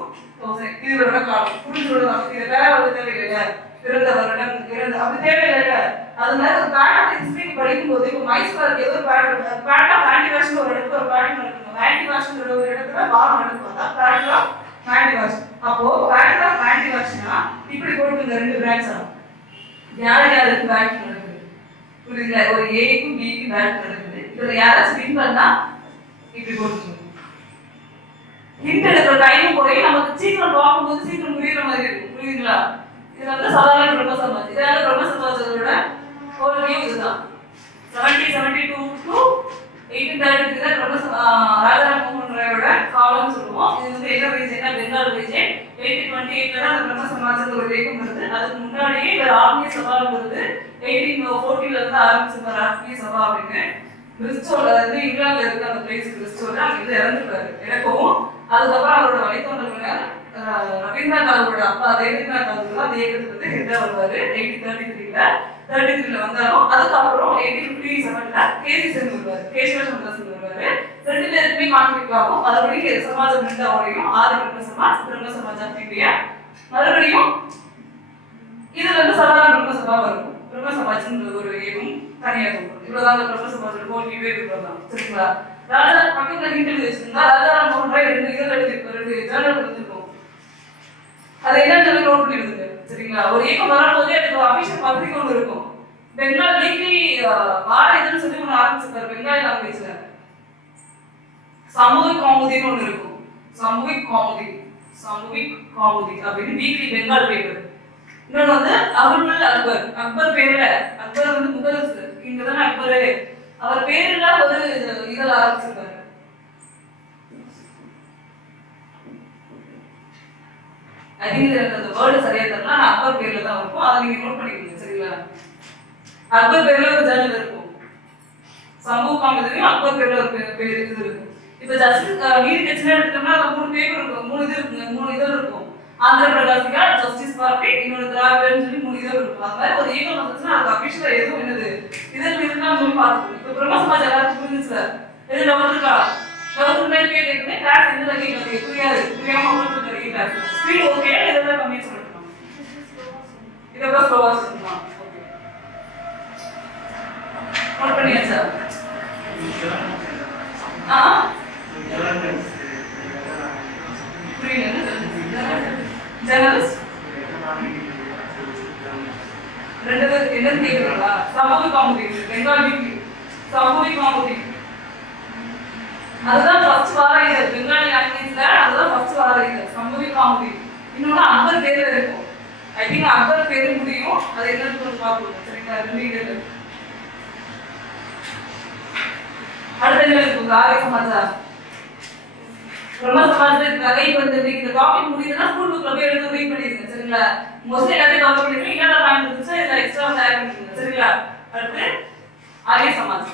1000 இது வருட காலம் புரிஞ்சுடுவாங்க. இது வேற ஒரு தேவையில்லை, பிறந்த வருடம் இறந்த அப்படி தேவையில்லை. அதனால ஒரு பேட்டர்ன் ஹிஸ்டரி படிக்கும் போது இப்போ மைசூருக்கு ஏதோ பேட்டர்ன் ஆஃப் ஆன்டி வாஷன் ஒரு இடத்துல ஒரு பேட்டர்ன் நடக்கணும். ஆன்டி வாஷன் ஒரு இடத்துல பால் நடக்கும், தான் பேட்டர்ன் ஆஃப் ஆன்டி வாஷன். அப்போ பேட்டர்ன் ஆஃப் ஆன்டி வாஷ்னா இப்படி போட்டுங்க, ரெண்டு பிரான்ச் ஆகும். யார் யாருக்கு பேட்டர்ன் நடக்குது புரியுதுங்களா? ஒரு ஏக்கும் பிக்கும் பேட்டர்ன் நடக்குது. இதுல யாராச்சும் வின் பண்ணா இப்படி போட்டுங்க. ஹிண்ட் எடுக்கிற டைமும் குறையும், நமக்கு சீக்கிரம் பார்க்கும்போது சீக்கிரம் புரியுற மாதிரி இருக்கும். புரியுதுங்களா? இது வந்து சாதாரண பிரம்ம சமாஜ். இதால பிரம்ம சமாஜத்தோட ஒரு வியூ இதுதான். 1772 to 1833 தான் பிரம்ம ராஜாராம் மோகன் ராயோட காலம் சொல்லுவோம். இது வந்து என்ன ரீஜன், பெங்கால் ரீஜன். 1828 தான் அந்த பிரம்ம சமாஜத்தோட இயக்கம் வருது. அதுக்கு முன்னாடியே இவர் ஆத்மீய சபா வருது. 1840 இருந்து ஆரம்பிச்சிருந்தார் ஆத்மீய சபா அப்படின்னு. பிரிஸ்டோல வந்து இங்கிலாந்துல இருக்க அந்த பிளேஸ் பிரிஸ்டோல அங்க இருந்து இறந்துட்டாரு எனக்கும். அதுக்கப்புறம் அவரோட வழித்தோன்றல் ரவீந்திரநாத் தாகூரோட அப்பா தேவேந்திரநாத் தாகூர் அந்த இயக்கத்துக்கு வந்து ஹெட்டா வருவாரு. 1833 வந்தாலும் அதுக்கப்புறம் 1857 கேசி சென் வருவாரு, கேசவ சந்திரசன் வருவாரு. ரெண்டு பேருக்குமே கான்ஃபிளிக்ட் ஆகும். மறுபடியும் சமாஜம் ரெண்டா உடையும். ஆதி பிரம்ம சமாஜ், பிரம்ம சமாஜ் ஆஃப் இந்தியா. மறுபடியும் இதுல வந்து சாதாரண பிரம்ம சபா வரும். பிரம்ம சமாஜ்ன்ற ஒரு இயக்கம் தனியாக இருக்கும். இவ்வளவுதான் பிரம்ம சமாஜோட கோல்வியே இவ்வளவுதான். சரிங்களா? ராஜா பக்கத்துல ஹிண்ட் வச்சிருந்தா ராஜாராம் மோகன் ராய் ரெண்டு இதழ் எழுதிருப்பாரு, ரெண்டு ஜேர்னல் எழுதிருக்கும். அது என்னன்னு சொல்லி நோட் பண்ணிடுங்க. சரிங்களா? ஒரு இயக்கம் வரும்போதே அதுக்கு அபிஷேக் பத்திரிகை ஒன்று இருக்கும். பெங்கால் வீக்லி வார இதழ்னு சொல்லி ஒன்று ஆரம்பிச்சிருக்காரு பெங்காலி லாங்குவேஜ்ல. சமூகிக் கௌமுதின்னு ஒன்று இருக்கும். சமூகிக் கௌமுதி அப்படின்னு வீக்லி பெங்கால் பேப்பர். இன்னொன்று வந்து அபுல் அக்பர். அக்பர் பேர்ல அக்பர் வந்து முகலரசு இங்க தானே அக்பரு. அவர் பேர்ல ஒரு இதழ் ஆரம்பிச்சிருக்காரு. அந்த வேர்டு சரியா தெரியல, ஆனா அக்பர் பேர்ல தான் இருக்கும். அதை நீங்க நோட் பண்ணிக்கோங்க. சரிங்களா? அக்பர் பேர்ல ஒரு ஜேர்னல் இருக்கும். சமூக காமதிலையும் அக்பர் பேர்ல ஒரு பேர் இது இருக்கும். இப்ப ஜஸ்டிஸ் நீதி கட்சியில எடுத்தோம்னா அந்த 3 பேப்பர் இருக்கும், 3 இது இருக்குங்க, 3 இதழ் இருக்கும். ஆந்திர பிரகாசிகா, ஜஸ்டிஸ் பார்ட்டி, இன்னொரு திராவிடன்னு சொல்லி 3 இதழ் இருக்கும். அது மாதிரி ஒரு இயக்கம் வந்துச்சுன்னா அதுக்கு அபிஷியலா எதுவும் என்னது இதழ் இருந்தா சொல்லி பார்த்துக்கணும். இப்ப பிரம்ம சமாஜ் எல்லாருக்கும் புரிஞ்சுச்சுல? எது டவுட் இருக்கா? டவுட் இருந்தாலும் கேட்கணும். கிளாஸ் எந்த கேட்கறது புரியாது, புரியாம உங்களுக்கு தெரியும். கிளாஸ் ஸ்பீட் ஓகே, இதெல்லாம் கம்மியா சொல்லணும். இதெல்லாம் ஸ்லோவா சொல்லணும். ஓகே, நோட் பண்ணியாச்சா? புரியல. ஜெர்னலிஸ்ட் ரெண்டு என்னன்னு கேக்குறீங்களா? சமூக கௌமுதி, பெங்கால் வீக்லி, சமூக கௌமுதி. அதுதான் ஃபர்ஸ்ட் வார இதழ் பெங்காலி லாங்குவேஜ்ல. அதுதான் ஃபர்ஸ்ட் வார இதழ் சமூக கௌமுதி. இன்னொன்னு அக்பர் பேர்ல இருக்கும். ஐ திங்க் அக்பர் பேரு முடியும். அது என்னன்னு கொஞ்சம் பார்ப்போம். சரிங்களா? ரெண்டு இதழ். அடுத்த என்ன இருக்கும்? ஆரிய சமாஜா. பிரம்ம சமாஜ்ல நிறைய வந்து இந்த டாபிக் முடியுதுன்னா ஸ்கூல் புக்ல போய் எடுத்து ரீட் பண்ணிருங்க. சரிங்களா? மோஸ்ட்லி எல்லாத்தையும் கவர் பண்ணிருக்கீங்க. இல்லாத பாயிண்ட் இருந்துச்சுன்னா இதுல எக்ஸ்ட்ரா வந்து ஆட் பண்ணிருங்க. சரிங்களா? அடுத்து ஆரிய சமாஜ்.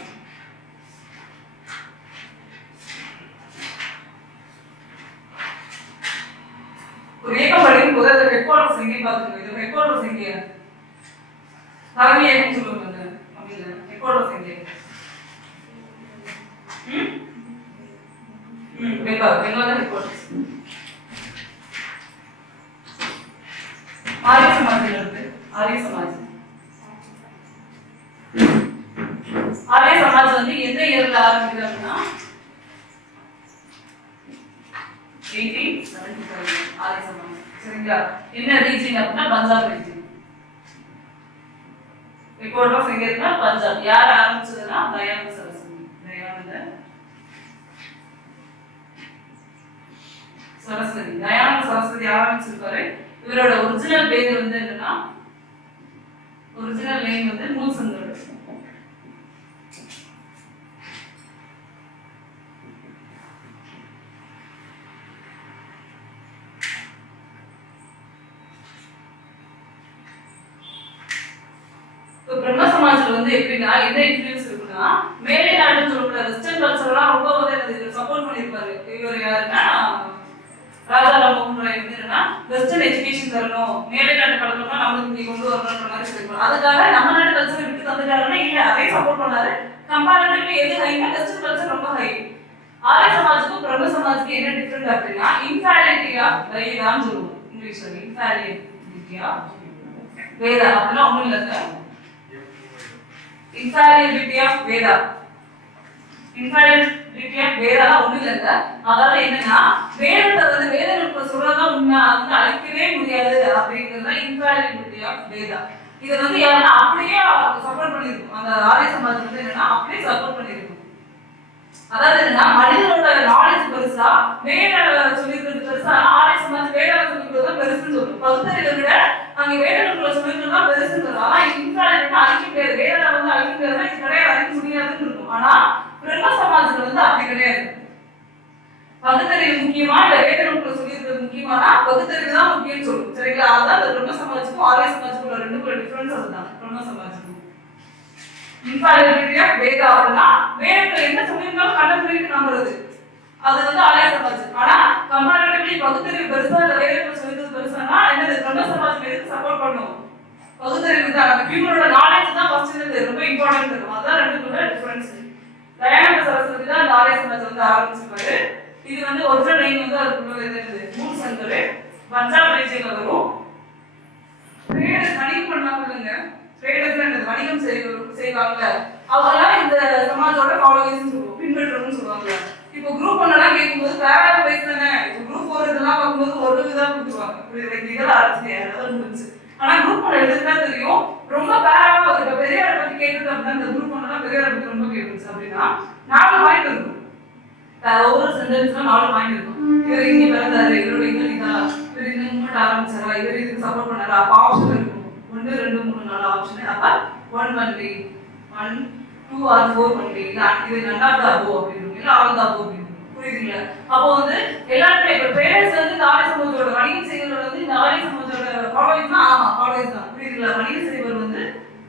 ஒரு இயக்கம் படிக்கும் போது அது ஹெட் குவார்டர்ஸ் எங்கேயும் பார்த்துக்கோங்க. இது ஹெட் குவார்டர்ஸ் எங்கே? தலைமை இயக்கம் சொல்லுவாங்க. அப்படிங்க ஹெட் குவார்டர்ஸ் எங்கே? பெங்கால் தான் ஹெட் குவார்டர்ஸ். ஆரிய சமாஜ் இருக்கு. ஆரிய சமாஜ் வந்து எந்த இயர்ல ஆரம்பிக்கிறாங்கன்னா 1875 ஆரிய சமாஜ். சரிங்களா? என்ன ரீஜன் அப்படின்னா பஞ்சாப் ரீஜன். ரெக்கார்ட் ஆஃப் எங்க இருக்குன்னா பஞ்சாப். யார் ஆரம்பிச்சதுன்னா தயானந்த சரஸ்வதி. தயானந்த சரஸ்வதி ஆரம்பிச்சிருக்காரு. இவரோட ஒரிஜினல் பேர் வந்து என்னன்னா, ஒரிஜினல் நேம் வந்து மூல்சந்தர். பிரம்ம சமாஜ்ல வந்து எப்படின்னா என்ன இன்ஃப்ளூயன்ஸ் இருக்குன்னா, மேலை நாடுன்னு சொல்லக்கூடாது, வெஸ்டர்ன் கல்ச்சர்லாம் ரொம்ப வந்து சப்போர்ட் பண்ணியிருப்பாரு. இவர் யாருன்னா ராஜாராம் மோகன் ராய் வந்து என்னன்னா வெஸ்டர்ன் எஜுகேஷன் தரணும், மேலை நாட்டு பழக்கம்லாம் நம்மளுக்கு இங்கே கொண்டு வரணுன்ற மாதிரி சொல்லிருப்பாரு. அதுக்காக நம்ம நாட்டு கல்ச்சரை விட்டு தந்துட்டாருன்னா இல்லை, அதே சப்போர்ட் பண்ணாரு. கம்பேரிட்டிவ்லி எது ஹைனா வெஸ்டர்ன் கல்ச்சர் ரொம்ப ஹை. ஆரிய சமாஜுக்கும் பிரம்ம சமாஜுக்கும் என்ன டிஃபரெண்ட் அப்படின்னா இன்ஃபாலிட்டி ஆஃப் வேதான்னு சொல்லுவோம் இங்கிலீஷ்ல. இன்ஃபாலிட்டி ஆஃப் வேதா அப்படின்னா ஒண்ணும் இல்லைங்க. Infallibility of Veda, infallibility of Veda ஒண்ணும் இல்லைங்க. அதாவது என்னன்னா வேதத்தை வந்து வேதங்களுக்கு சொல்றதுதான் உண்மை, அது வந்து அழிக்கவே முடியாது அப்படிங்கிறது தான் இன்ஃபாலிபிலிட்டி ஆஃப் வேதா. இதை வந்து யாருன்னா அப்படியே சப்போர்ட் பண்ணிருக்கும். அந்த ஆரிய சமாஜம் வந்து என்னன்னா அப்படியே சப்போர்ட் பண்ணிருக்கும். அதாவது என்னன்னா மனிதனோட நாலேஜ் பெருசா, வேத சொல்லிக்கிறது பெருசா, ஆரிய சமாஜ் வேத சொல்லிக்கிறது தான் பெருசுன்னு சொல்லும். பகுத்தறிவை விட அங்க வேதங்களை சொல்லிக்கிறது தான் பெருசுன்னு சொல்லும். ஆனா இன்ஃபாலிபிலிட்டி அழிக்க முடியாது, வேதத்தை வந்து அழிக்க முடியாதுன்னா இது கிடையாது, அழிக்க முடியாதுன்னு இருக்கும். ஆனா பிரம்ம சமாஜத்துல வந்து அப்படி கிடையாது. பகுத்தறிவு முக்கியமா இல்ல வேதங்களை சொல்லியிருக்கிறது முக்கியமானா பகுத்தறிவு தான் முக்கியம்னு சொல்லும். சரிங்களா? அதுதான் இந்த பிரம்ம சமாஜுக்கும் ஆரிய சமாஜுக்கும் ரெண்டுக்குள்ள டிஃபரன்ஸ். அதுதான் பிரம்ம சமாஜுக்கும் இன்ஃபாலிபிலிட்டி ஆஃப் வேதா அப்படின்னா வேதத்துல என்ன சொல்லியிருந்தாலும் கண்டுபிடித்து நம்புறது, அது வந்து ஆரிய சமாஜ். ஆனா கம்பேரிட்டிவ்லி பகுத்தறிவு பெருசா இல்ல வேதத்துல சொல்லியிருக்கிறது பெருசானா என்னது பிரம்ம சமாஜ் எதுக்கு சப்போர்ட் பண்ணும்? பகுத்தறிவு தான். நம்ம ஹியூமனோட நாலேஜ் தான் ஃபர்ஸ்ட் இது ரொம்ப இம்பார்ட்டன்ட் இருக்கும். அதான் ரெண்டுக்குள்ள டிஃபரன்ஸ். தயானந்த சரஸ்வதி தான் இந்த ஆரிய சமாஜ் வந்து ஆரம்பிச்சிருப்பாரு. இது வந்து ஒரிஜினல் நேம் வந்து அதுக்குள்ள இருந்தது மூணு சங்கர் பஞ்சாப் ரீஜியன்ல வரும். ட்ரேடர்ஸ் வணிகம் பண்ணாங்கல்ல, ட்ரேடர்ஸ் வணிகம் செய்வாங்கல்ல, அவங்கலாம் இந்த சமாஜோட ஃபாலோவர்ஸ் சொல்லுவோம், பின்பற்றணும்னு சொல்லுவாங்க. இப்போ குரூப் ஒன்னெல்லாம் கேட்கும்போது பேரா வைஸ் தானே, குரூப் 4 இதெல்லாம் பார்க்கும்போது ஒரு இதா கொடுத்துருவாங்க. இதெல்லாம் ஆரம்பிச்சு அதாவது முடிஞ்சு. ஆனா குரூப் ஒன்று எடுத்துட்டா தெரியும் ரொம்ப பேராவா ஒரு பெரியாரை பத்தி கேட்குறது அப்படின்னா இந்த குரூப் ஒன்னெல்லாம் பெரியாரை பத்தி ரொம்ப கேட்டுச்சு அப்படின்னா 4 பாயிண்ட் இருக்கும். ஒவ்வொரு சென்டென்ஸ்ல 4 பாயிண்ட் இருக்கும். இவர் இங்க பிறந்தாரு, இவரோட இந்த இதா, இவர் இந்த மூமெண்ட் ஆரம்பிச்சாரா, இவர் இதுக்கு சப்போர்ட் பண்ணாரா, அப்ப ஆப்ஷன் இருக்கும் 1 2 3 4 ஆப்ஷன். அப்ப 1 1 1 2 or 4 ஒன்லி இல்ல இது நல்லாதா போ அப்படின்னு இல்ல ஆல்தா போ அப்படின்னு. புரியுதுங்களா? அப்போ வந்து எல்லாருமே இப்ப பேரண்ட்ஸ் வந்து இந்த ஆரிய சமூகத்தோட வணிகம் செய்வர்கள் வந்து இந்த ஆரிய சமூகத்தோட ஃபாலோவர்ஸ் தான். ஆமா ஃபாலோவர்ஸ் தான். புரியுதுங்களா? வணிகம் செய்வர் வந்து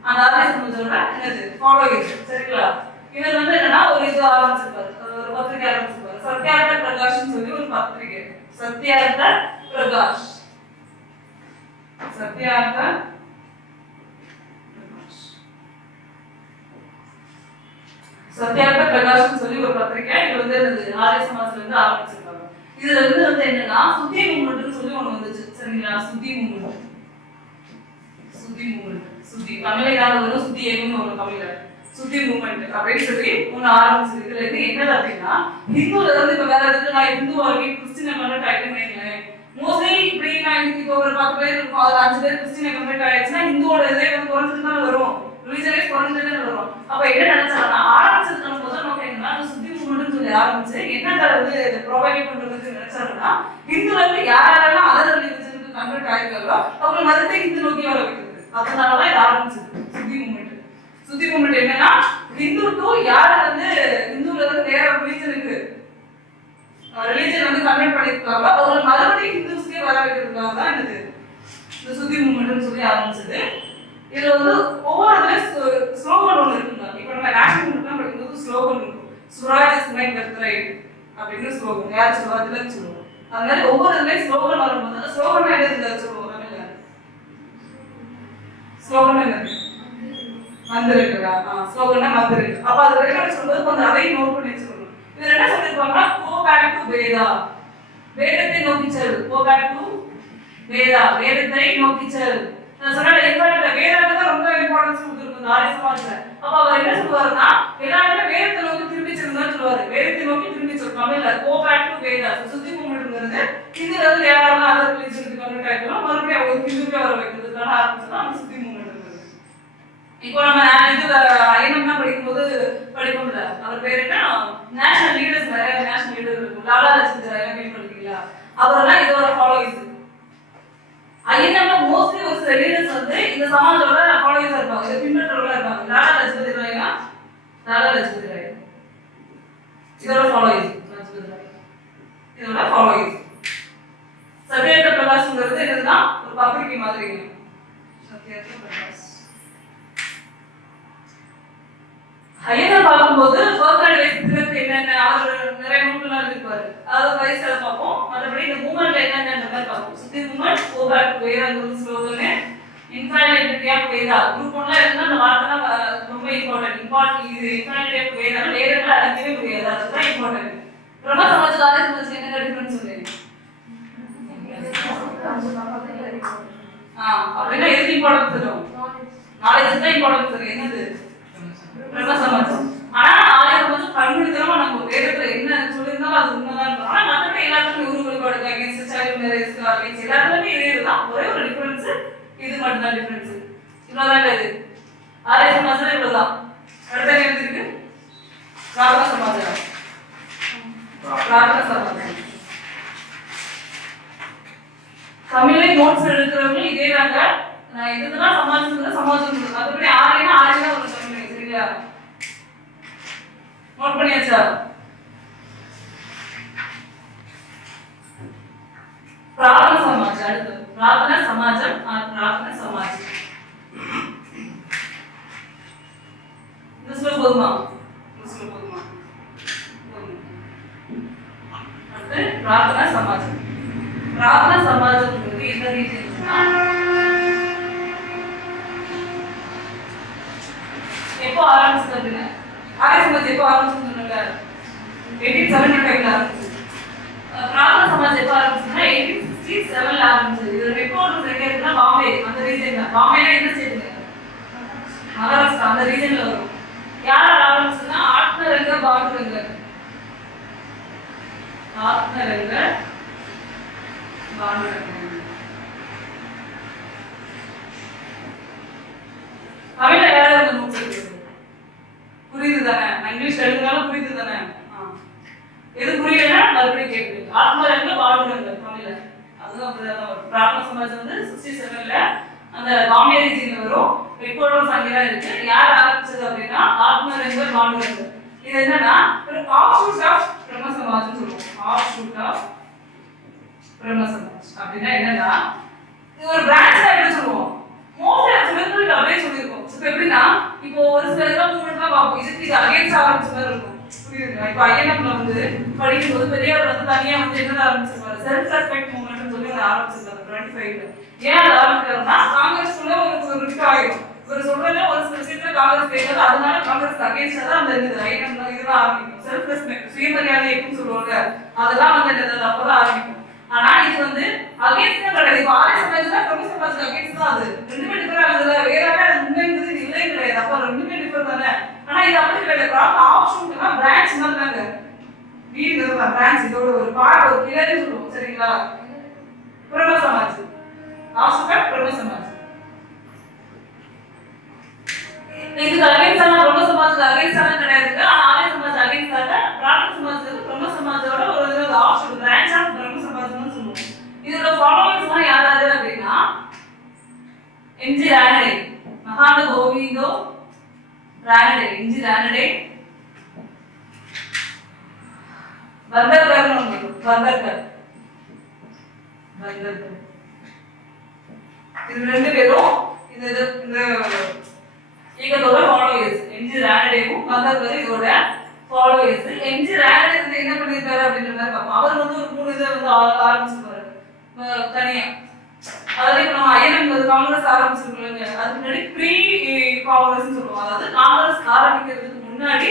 அந்த ஆரிய சமூகத்தோட என்னது ஃபாலோவர்ஸ். சரிங்களா? இவர் வந்து என்னன்னா ஒரு இது ஆரம்பிச்சிருப்பாரு, ஒரு பத்திரிகை ஆரம்பிச்சிருப்பாரு. சத்யார்த்த பிரகாஷ்னு சொல்லி ஒரு பத்திரிகை. சத்யார்த்த பிரகாஷ், சத்யார்த்த சத்யார்த்த பிரகாஷ்னு சொல்லி ஒரு பத்திரிகை. இது வந்து ஆரிய சமாஜ்ல இருந்து ஆரம்பிச்சிருக்காங்க. இதுல இருந்து வந்து என்னன்னா சுத்தி மூவ்மெண்ட்னு சொல்லி ஒண்ணு வந்துச்சு. சரிங்களா? சுத்தி மூவ்மெண்ட், சுத்தி மூவ்மெண்ட், சுத்தி தமிழ்ல ஏதாவது வரும், சுத்தி ஏகம்னு ஒரு தமிழ்ல சுத்தி மூவ்மெண்ட் அப்படின்னு சொல்லி ஒண்ணு ஆரம்பிச்சது. இதுல இருந்து என்னது அப்படின்னா ஹிந்துல இருந்து இப்ப வேற எதுக்கு நான் ஹிந்து ஆகி கிறிஸ்டின் கன்வெர்ட் ஆயிட்டேன். மோஸ்ட்லி இப்படி நான் இப்போ ஒரு 10 பேர் இருக்கும், அதுல 5 பேர் கிறிஸ்டின் கன்வெர்ட் ஆயிடுச்சுன்னா ஹிந்துவோட இதே வந்து குறைஞ்சிட்டு தான் வரும், ரிலிஜியஸ் குறைஞ்சிட்டு தான் வரும். அப்ப என்ன நினைச்சாங்கன்னா ஆரம்பிச்சதுக்கான முதல் நோக்கம் என்னன்னா சுத்தி மூவ்மெண்ட்னு சொல்லி ஆரம்பிச்சு என்னத்தை வந்து ப்ரொவைட் பண்றதுக்கு நினைச்சாங்கன்னா ஹிந்துல இருந்து யாரெல்லாம் அதர் ரிலிஜனுக்கு கன்வெர்ட் ஆயிருக்காங்களோ அவங்க மதத்தை ஹிந்து நோக்கி வர வைக்கிறது. அதனாலதான் இது ஆரம்பிச்சது சுத்தி மூவ்மெண்ட். சுத்தி மூவ்மெண்ட் என்னன்னா ஹிந்து டு யாரு வந்து ஹிந்துல இருந்து வேற ரிலிஜனுக்கு ரிலிஜன் வந்து கன்வெர்ட் பண்ணிருக்காங்களோ அவங்க மறுபடியும் ஹிந்துஸ்க்கே வர வைக்கிறதுக்காக தான் இது இந்த சுத்தி மூவ்மெண்ட்னு சொல்லி ஆரம்பிச்சது. இதுல வந்து ஒவ்வொரு ஸ்லோகன் ஒன்று இருக்குங்க. இப்போ நம்ம நேஷனல் மூவ்மெண்ட்லாம் படிக்கும்போது ஸ்லோகன் இருக்கும். ஸ்வராஜ் இஸ் மை பர்த்ரைட் அப்படின்னு ஸ்லோகன் யார் சொல்லுவா, திலக் சொல்லுவோம். அது மாதிரி ஒவ்வொரு இதுலயும் ஸ்லோகன் வரும்போது அந்த ஸ்லோகன் என்னது சொல்லுவோம் தமிழ்ல? ஸ்லோகன் என்னது? மந்திரங்களா? ஸ்லோகன்னா மந்திரம். அப்ப அது ரெக்கார்ட் சொல்லும்போது கொஞ்சம் அதையும் நோட் பண்ணி வச்சுக்கணும். இதுல என்ன சொல்லிருப்பாங்கன்னா கோ பேக் டு வேதா, வேதத்தை நோக்கி செல். கோ பேக் டு வேதா, வேதத்தை நோக்கி செல். நான் சொன்ன இம்பார்ட்டன்ட் வேதாக்கு தான் ரொம்ப இம்பார்ட்டன்ஸ் கொடுத்துருக்கு ஆரிய சமாஜ்ல. அப்ப அவர் என்ன சொல்லுவாருன்னா எல்லாருமே வேதத்தை நோக்கி திரும்பி செல்லுன்னு சொல்லுவாரு. வேதத்தை நோக்கி திரும்பி செல் தமிழ்ல கோ பேக் டு வேதா. சுத்தி மூவ்மெண்ட்ங்கிறது இதுல இருந்து யாரெல்லாம் அதர் ரிலிஜனுக்கு கன்வெர்ட் ஆயிட்டாங்களோ மறுபடியும் அவங்க ஹிந்துக்கே வர வைக்கிறதுக்கான ஆரம்பிச்சது அந்த சுத்தி மூவ்மெண்ட். இப்போ நம்ம இது ஐஎன்எம் தான் படிக்கும்போது படிப்போம்ல, அவர் பேர் என்ன, நேஷனல் லீடர்ஸ், நிறைய நேஷனல் லீடர் இருக்கும். லாலா லஜ்பத் ராய் கேள்விப்பட்டிருக்கீங்களா? அவரெல்லாம் இதோட ஃபாலோவர்ஸ். ஐஎன்எம்ல மோஸ்ட்லி ஒரு சில லீடர்ஸ் வந்து இந்த சமாஜோட ஃபாலோவர்ஸா இருப்பாங்க, இதை பின்பற்றவர்களா இருப்பாங்க. லாலா லஜ்பத் ராய்னா லாலா லஜ்பத் ராய் இதோட ஃபாலோவர்ஸ். லஜ்பத் ராய் இதோட ஃபாலோவர்ஸ். சத்யார்த்த பிரகாஷ்ங்கிறது என்னதுன்னா ஒரு பத்திரிகை மாதிரிங்க. சத்யார்த்த பிரகாஷ் ஐயனை பார்க்கும்போது பர்சனல் லைஃப்க்கு என்னென்ன அவர் நிறைய நூல்கள் எழுதிருப்பாரு, அதாவது வயசுல பார்ப்போம். மற்றபடி இந்த மூமெண்ட்ல என்னென்ன மாதிரி பார்ப்போம். Shuddhi movement go back to வேதாங்கிறது slogan. Infallibility of Veda group 1ல இருந்தா அந்த வார்த்தை ரொம்ப இம்பார்ட்டன்ட். இது இன்ஃபாலிபிலிட்டி ஆஃப் வேதா வேதங்களை அழிக்கவே முடியாது, அதுதான் இம்பார்ட்டன்ட். பிரம்ம சமாஜ் ஆரிய சமாஜ் என்ன டிஃபரன்ஸ் சொல்லுங்க? அப்படின்னா எதுக்கு இம்பார்ட்டன்ஸ் தரும்? நாலேஜ் தான் இம்பார்ட்டன்ஸ் தரும். என்னது? பிரம்ம சமாஜம். ஆனா ஆரிய சமாஜம் கண்மூடித்தனமா நம்ம வேதத்துல என்ன சொல்லியிருந்தாலும் அது உண்மைதான். ஆனா மற்றபடி எல்லாத்துக்கும் உரு வழிபாடு அகேன்ஸ்ட் சைல்டு மேரேஜ் அகேன்ஸ்ட் எல்லாத்துலயுமே இதே இதுதான். ஒரே ஒரு டிஃபரன்ஸ் இது மட்டும் தான் டிஃபரன்ஸ். இவ்வளவுதான் இது. ஆரிய சமாஜம் இவ்வளவுதான். அடுத்த என்ன இருக்கு? பிரார்த்தனா சமாஜம். பிரார்த்தனா சமாஜம். தமிழ்ல நோட்ஸ் எடுக்கிறவங்க இதே தாங்க. நான் இதுதான் சமாஜம். மற்றபடி ஆரியனா ஆரியனா ஒரு தமிழ் சரியா? நோட் பண்ணியாச்சா? பிரார்த்தனா சமாஜம். அடுத்து பிரார்த்தனா சமாஜம். பிரார்த்தனா சமாஜம் இந்த போதுமா? போதுமா? அடுத்து பிரார்த்தனா சமாஜம். பிரார்த்தனா சமாஜம்ங்கிறது எந்த ரீஜன்னா எப்போ ஆரம்பிச்சது அப்படின்னா ஆரிய சமாஜ் எப்போ ஆரம்பிச்சதுன்னு 1875 ஆரம்பிச்சது. பிரார்த்தனா சமாஜ் எப்போ ஆரம்பிச்சதுன்னா 1867 ஆரம்பிச்சது. இது ரெக்கார்ட் எங்க இருக்குன்னா பாம்பே அந்த ரீஜன்ல. பாம்பேனா என்ன ஸ்டேட்? மகாராஷ்டிரா அந்த ரீஜன்ல வரும். யார் ஆரம்பிச்சதுன்னா ஆத்மரங்க பாண்டுரங்கர். ஆத்மரங்க தமிழ்ல யாராவது நோட்ஸ் எடுக்கிறது புரியுது தானே? இங்கிலீஷ் எழுதுனாலும் புரியுது தானே? எது புரியலன்னா மறுபடியும் கேட்குது. ஆத்மரங்க பாண்டுரங்க தமிழ்ல அதுதான் பிரார்த்தனா சமாஜ் வந்து 67ல அந்த பாம்பே ரீஜன்ல வரும். ரெக்கார்டும் அங்கதான் இருக்கு. யார் ஆரம்பிச்சது அப்படின்னா ஆத்மரங்க பாண்டுரங்க. இது என்னன்னா ஒரு ஆஃப்ஷூட் ஆஃப் பிரம்ம சமாஜ்னு சொல்லுவோம். ஆஃப்ஷூட் ஆஃப் பிரம்ம சமாஜ் அப்படின்னா என்னன்னா இது ஒரு பிரான்ச் எப்படி சொல்லுவோம்? மோஸ்ட்லி சொல்லிட்டு அப்படியே சொல்லியிருக்கோம். இப்போ எப்படின்னா இப்போ ஒரு சில இதெல்லாம் மூவ்மெண்ட்லாம் பார்ப்போம். இதுக்கு அகேன்ஸ்ட் ஆரம்பிச்ச மாதிரி இருக்கும். புரியுதுங்களா? இப்போ ஐஎன்எம்ல வந்து படிக்கும்போது பெரியார் வந்து தனியா வந்து என்ன ஆரம்பிச்சிருப்பாரு? செல்ஃப் ரெஸ்பெக்ட் மூவ்மெண்ட்னு சொல்லி அதை ஆரம்பிச்சிருக்காரு 25ல. ஏன் அதை ஆரம்பிக்கிறாருன்னா காங்கிரஸ்க்குள்ள ஒரு ரிஸ்க் ஆயிடும். இவர் சொல்றதுல ஒரு சில விஷயத்துல காங்கிரஸ் கேட்காது. அதனால காங்கிரஸ் அகேன்ஸ்டா தான் அந்த இது ஐஎன்எம்ல இதெல்லாம் ஆரம்பிக்கும். செல்ஃப் ரெஸ்பெக்ட் சுயமரியாதை எப்படின்னு சொல்லுவாங்க அதெல்லாம் வந்து அப்பதான் ஆரம்பிக்கும். ஆனா இது வந்து அகேன்ஸ்ட் கிடையாது. இப்போ ஆரிய சமாஜ்னா பிரம்ம சமாஜ் அகேன்ஸ்ட் தான். அது ரெண்டுமே டிஃபர் ஆகுதுல. வேறாவே அது உண்மைங்கிறது இல்லை கிடையாது. அப்ப ரெண்டுமே டிஃபர் தானே. ஆனா இது அப்படி கிடையாது. ஆப்ஷன்னா பிரான்ச் மாதிரி தாங்க. வீடுங்கிறது பிரான்ச். இதோட ஒரு பார்ட் ஒரு கிளர்னு சொல்லுவோம். சரிங்களா? பிரம்ம சமாஜ் ஆப்ஷன் பிரம்ம சமாஜ். இதுக்கு அகேன்ஸ்டான பிரம்ம சமாஜ்க்கு அகேன்ஸ்டான கிடையாதுங்க. ஆனா ஆரிய சமாஜ் அகேன்ஸ்டான பிரார்த்தனா சமாஜ்க்கு பிரம்ம சமாஜோட ஒரு ஆப்ஷன் பிரான்ச் ஆஃப் பிரம்ம சமாஜ்னு சொல்லுவோம். இதோட ஃபாலோவர்ஸ்லாம் யாராவது அப்படின்னா எம்ஜி ரானடே, மகாந்த கோவிந்தோ ரானடே, எம்ஜி ரானடே, பந்தர்கர் பந்தர்கர் பந்தர்கர். இது ரெண்டு பேரும் இந்த இயக்கத்தோட ஃபாலோவர்ஸ். எம்ஜி ரானடேவும் பந்தர்கர் இதோட ஃபாலோவர்ஸ். எம்ஜி ரானடே வந்து என்ன பண்ணிருக்காரு அப்படின்ற மாதிரி பார்ப்போம். அவர் வந்து ஒரு 3 இதை வந்து ஆரம்பிச்சிருப்பாரு தனியா. அதாவது இப்போ நம்ம ஐஎன்எம் காங்கிரஸ் ஆரம்பிச்சிருக்கோங்க. அதுக்கு முன்னாடி ப்ரீ காங்கிரஸ் சொல்லுவோம். அதாவது காங்கிரஸ் ஆரம்பிக்கிறதுக்கு முன்னாடி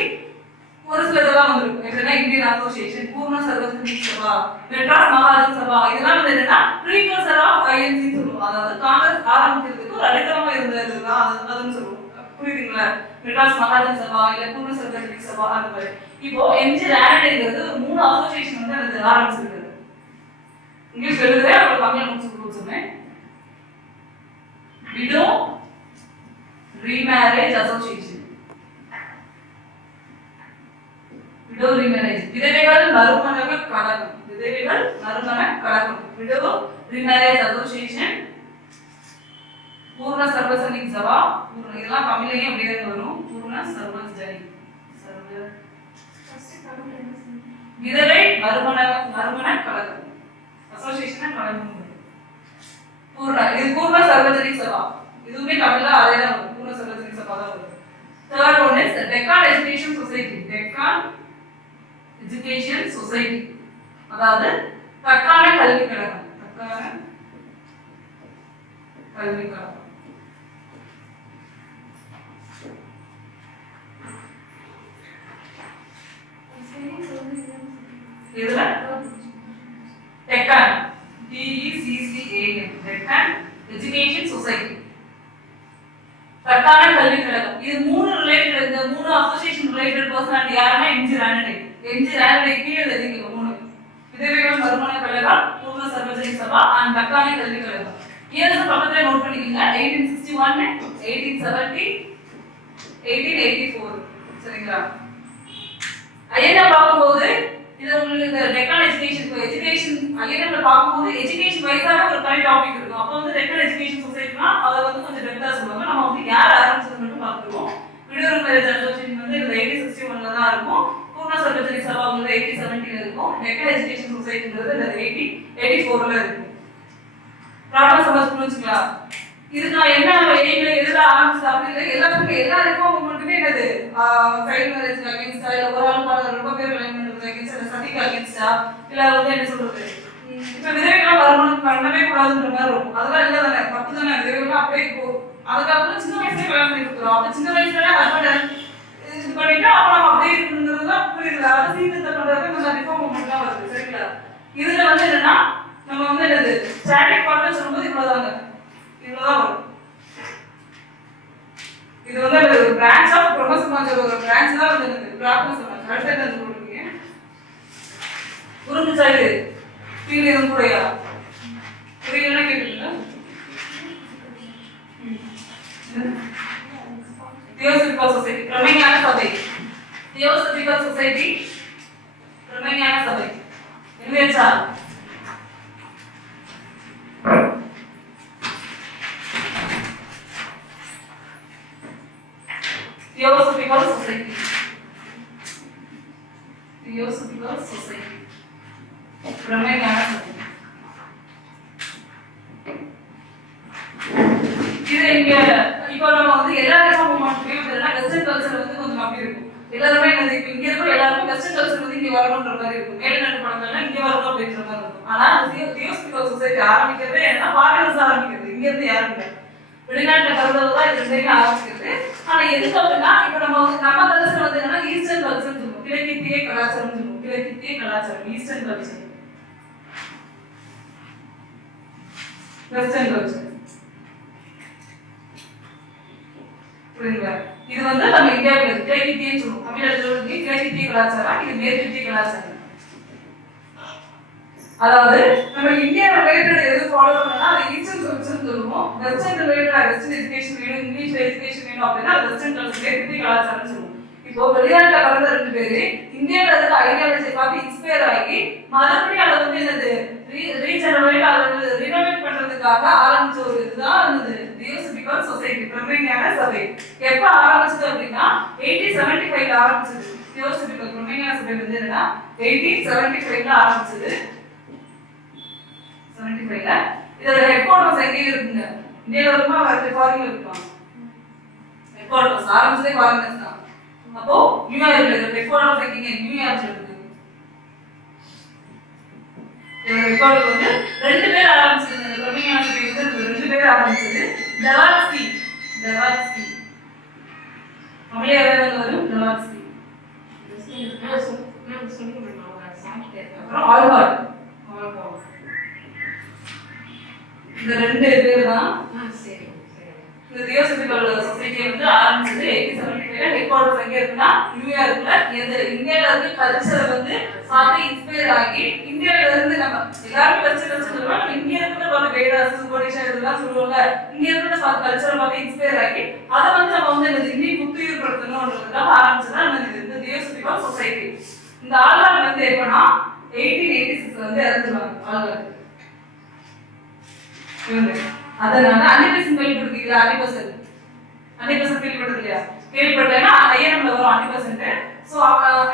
ஒரு சில இதெல்லாம் வந்திருக்கும். எப்படின்னா இந்தியன் அசோசியேஷன், பூர்ண சர்வசனி சபா, மெட்ராஸ் மகாஜன் சபா, இதெல்லாம் வந்து என்னன்னா ப்ரீகர்சர் ஆஃப் ஐஎன்சி சொல்லுவோம். அதாவது காங்கிரஸ் ஆரம்பிக்கிறதுக்கு ஒரு அடித்தளமா இருந்ததுதான் அதுன்னு சொல்லுவோம். புரியுதுங்களா? மெட்ராஸ் மகாஜன் சபா இல்ல பூர்ண சர்வசனி சபா அந்த மாதிரி. இப்போ எம்ஜி ரானடேங்கிறது ஒரு 3 அசோசியேஷன் வந்து அது ஆரம்பிச்சிருக்காரு. இங்கிலீஷ் எழுதுறேன், அப்புறம் தமிழ் முடிச்சு கொடுத்துருவேன். Widow remarriage association. Widow remarriage விதவைகள் மறுமண கழகம். விதவைகள் மறுமண கழகம். Widow remarriage association. Poona Sarvajanik சபா. இதெல்லாம் தமிழ்லயே அப்படியே வரும். பூர்ண சர்வஜனி விதவை மறுமண கழகம் அசோசியேஷன் கழகம். இது பூர்ண சர்வஜனிக் சபா. இதுவுமே தமிழ்ல அதே தான் வரும். பூர்ண சர்வஜனிக் சபா தான் வரும். Third one is Deccan education society. Deccan education society அதாவது தக்கான கல்வி கழகம். தக்கான கல்வி கழகம். தக்கான கல்வி கழகம். இது மூணு ரிலேட்டட், இந்த மூணு அசோசியேஷன் ரிலேட்டட் பர்சனாலிட்டி யாருன்னா எம்ஜி ரானடே. எம்ஜி ரானடே கீழே எழுதிக்கங்க மூணு. விதவைகள் மறுமண கழகம், பூர்ண சர்வஜனி சபா அண்ட் தக்கான கல்வி கழகம். இயர்ஸ் பக்கத்துல நோட் பண்ணிக்கங்க. 1861, 1870, 1884. சரிங்களா? ஐஎன்எம் பார்க்கும்போது இது உங்களுக்கு இந்த டெக்கன் எஜுகேஷன் ஐஎன்எம்ல பார்க்கும்போது எஜுகேஷன் வைஸாக ஒரு தனி டாபிக் இருக்கும். அப்போ வந்து டெக்கன் எஜுகேஷன் சொசைட்டினா அதை வந்து கொஞ்சம் டெப்தா சொல்லுவாங்க. நம்ம வந்து யார் ஆரம்பிச்சது மட்டும் பார்த்துருவோம். விடோரு மேரேஜ் அசோசியேஷன் வந்து இந்த 1861ல தான் இருக்கும். பூர்ண சர்வஜனி சபா வந்து 1870ல இருக்கும். டெக்கன் எஜுகேஷன் சொசைட்டிங்கிறது 1884ல இருக்கும். ப்ராப்ளம் சமஸ் புரிஞ்சுங்களா? இதுக்கு நான் என்ன எய்ம்ல எதுல ஆரம்பிச்சது அப்படி இல்லை, எல்லாருக்கும் எல்லா ரிஃபார்ம் மூவ்மெண்ட்டுமே என்னது சைல்ட் மேரேஜ் அகேன்ஸ்டா, இல்லை ஒரு ஆள் ரொம்ப பேர் கல்யாணம் பண்றது அகேன்ஸ்டா, இல்லை சதிக்கு அகேன்ஸ்டா, இல்லை வந்து என்ன சொல்றது இப்ப விதவைகள்லாம் வருமானம் பண்ணவே கூடாதுன்ற மாதிரி இருக்கும். அதெல்லாம் இல்லை தானே, தப்பு தானே. விதவைகள்லாம் அப்படியே அதுக்கப்புறம் சின்ன வயசுலேயே கல்யாணம் பண்ணி கொடுத்துரும். அப்ப சின்ன வயசுல ஹஸ்பண்ட் இது பண்ணிட்டு அப்ப நம்ம அப்படியே இருக்குங்கிறதுலாம் புரியுது. அதை சீர்திருத்த பண்றது கொஞ்சம் ரிஃபார்ம் மூவ்மெண்ட்லாம் வருது. சரிங்களா? இதுல வந்து என்னன்னா நம்ம வந்து என்னது ஸ்டாட்டிக் பார்ட்னு சொல்லும்போது இவ்வளவுதாங்க, இவ்வளவுதான் வரும். இது வந்து ஒரு பிரான்ச் ஆஃப் பிரம்ம சமாஜ், ஒரு பிரான்ச் தான் வந்து என்னது பிரார்த்தன சமாஜ். அடுத்து என்ன சொல்றீங்க? புரிஞ்சுச்சா? இது ஃபீல் எதுவும் கூடயா? புரியலன்னா கேட்டுருங்க. தியோசபிகல் சொசைட்டி, பிரம்மஞான சபை. தியோசபிகல் சொசைட்டி, பிரம்மஞான சபை. என்னச்சா? Theosophical Society. Theosophical Society. பிரம்மஞான சபை. இது இங்க இப்போ நம்ம வந்து எல்லா மூவ்மெண்ட்டுமே வந்து வெஸ்டர்ன் கல்ச்சர் வந்து கொஞ்சம் அப்படி இருக்கும். எல்லாருமே என்னது இப்போ இங்க இருக்கிற எல்லாருமே வெஸ்டர்ன் கல்ச்சர் வந்து இங்க வரணுன்ற மாதிரி இருக்கும். மேல்நாட்டு படங்கள்லாம் இங்க வரணும் அப்படின்ற மாதிரி இருக்கும். ஆனா தியோசபிகல் சொசைட்டி ஆரம்பிக்கிறதே என்ன ஃபாரினர்ஸ் ஆரம்பிக்கிறது, இங்க இருந்து யாரும் இல்லை. வெளிநாட்டுல கலந்தது தான் இது ரெண்டுமே ஆரம்பிக்கிறது. ஆனா எதுக்கு அப்படின்னா இப்ப நம்ம கல்ச்சர் வந்து என்னன்னா ஈஸ்டர்ன் கல்ச்சர் சொல்லுவோம், கிழக்கித்திய கலாச்சாரம் சொல்லுவோம். கிழக்கித்திய கலாச்சாரம், ஈஸ்டர்ன் கல்ச்சர், வெஸ்டர்ன் கல்ச்சர். புரியுதுங்களா? இது வந்து நம்ம இந்தியாவில் கிழக்கித்தியன்னு சொல்லுவோம். தமிழர்களுக்கு கிழக்கித்திய கலாச்சாரம், இது மேற்கித்திய கலாச்சாரம். அதாவது நம்ம இந்தியா ரிலேட்டட் எது ஃபாலோ பண்ணா அது ஈஸ்டர்ன் கல்ச்சர் சொல்லுவோம். வெஸ்டர்ன் ரிலேட்டட் வெஸ்டர்ன் எஜுகேஷன் வேணும், இங்கிலீஷ் எஜுகேஷன் வேணும் அப்படின்னா அது வெஸ்டர்ன் கல்ச்சர் மேற்கித்திய கலாச்சாரம் சொல்லுவோம். இப்போ வெளிநாட்டுல கலந்த ரெண்டு பேரு இந்தியாவில இருக்க ஐடியாலஜி பார்த்து இன்ஸ்பயர் ஆகி மறுபடியும் அதை வந்து என்னது ரீஜெனரேட் அதை வந்து ரினோவேட் பண்றதுக்காக ஆரம்பிச்ச ஒரு இதுதான் என்னது தியோசபிகல் சொசைட்டி, பிரம்மஞான சபை. எப்ப ஆரம்பிச்சது அப்படின்னா 1875ல ஆரம்பிச்சது. தியோசபிகல் பிரம்மஞான சபை வந்து என்னன்னா 1875ல ஆரம்பிச்சது. 75ல இதோட ஹெட் குவார்ட்டர்ஸ் எங்க இருக்குங்க? இந்தியால இருக்குமா வேற ஃபாரின்ல இருக்குமா? ஹெட் குவார்ட்டர்ஸ் ஆரம்பிச்சதே ஃபாரினர்ஸ் தான். அப்போ நியூயார்க்ல இருக்கு. ஹெட் குவார்ட்டர்ஸ் எங்க? நியூயார்க்ல இருக்கு. இதோட ஹெட் குவார்ட்டர் வந்து ரெண்டு பேர் ஆரம்பிச்சது. பிரம்மஞான சபை வந்து ரெண்டு பேர் ஆரம்பிச்சது. டெவாட்ஸ்கி, தமிழர்கள் வரும் டெவாட்ஸ்கி, அப்புறம் ஆல்ஹார்ட். இந்த ரெண்டு பேர் தான் இந்த தியோசபிகல் சொசைட்டியை வந்து ஆரம்பிச்சது. 1875ல ஹெட் குவார்ட்டர்ஸ் எங்க இருக்குன்னா நியூயார்க்ல. இந்தியால இருந்து கல்ச்சரை வந்து பார்த்து இன்ஸ்பயர் ஆகி இந்தியாவில இருந்து நம்ம எல்லாருமே வெஸ்டர்ன் சொல்லுவோம், நம்ம இங்க இருக்கிறத பார்த்து வேதாஸ் ஒடிஷா இதெல்லாம் சொல்லுவாங்க. இங்க இருக்கிறத பார்த்து கல்ச்சரை பார்த்து இன்ஸ்பயர் ஆகி அதை வந்து நம்ம வந்து இன்னும் புத்துயிர் படுத்தணும்ன்றதுக்காக ஆரம்பிச்சதான் இந்த தியோசபிகல் சொசைட்டி. இந்த ஆள்கார் வந்து எப்பன்னா 1886ல வந்து இறந்துருவாங்க ஆள்கார். அதனால அன்னிபெசன்ட் கேள்விப்பட்டிருக்கீங்களா? அன்னிபெசன்ட் கேள்விப்பட்டது இல்லையா? கேள்விப்பட்டேன்னா ஐஎன்எம்ல வரும் அன்னிபெசன்ட். ஸோ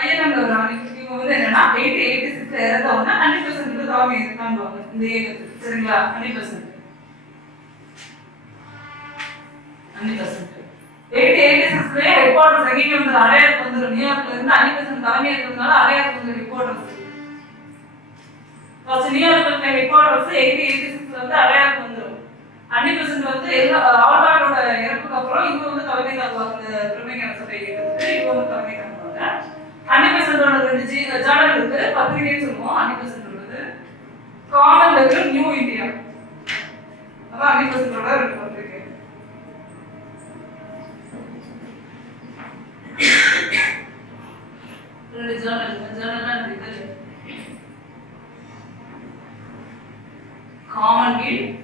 ஐஎன்எம்ல வரும். இவங்க வந்து என்னன்னா 1886ல இறந்தவங்க அன்னிபெசன்ட் தலைமை தாங்குவாங்க இந்த இயக்கத்துக்கு. சரிங்களா? அன்னிபெசன்ட் 1886ல ஹெட் குவார்ட்டர்ஸ் எங்கேயும் வந்து அடையாளத்துக்கு வந்துடும். நியூயார்க்ல இருந்து அன்னிபெசன்ட் தலைமை இருக்கிறதுனால அடையாளத்துக்கு வந்து ஹெட் குவார்ட்டர்ஸ். ஃபர்ஸ்ட் நியூயார்க்ல ஹெட் குவார்ட்டர்ஸ் 1886ல வந்து அடையாளத்துக்கு வந்துடும். அன்னிபெசன்ட் வந்து எல்லா ஆல்ஹார்ட்டோட இறப்புக்கு அப்புறம் இவங்க வந்து தலைமை தாங்குவாங்க. இந்த பிரம்மஞான சபை இயக்கத்துக்கு இவங்க வந்து தலைமை தாங்குவாங்க. அன்னிபெசன்ட்டோட ரெண்டு ஜேர்னல் இருக்கு, பத்திரிகைன்னு சொல்லுவோம். அன்னிபெசன்ட்டோடது காமன் லெவல், நியூ இந்தியா. அதான் அன்னிபெசன்ட்டோட ரெண்டு பத்திரிகை. Journal Commonwealth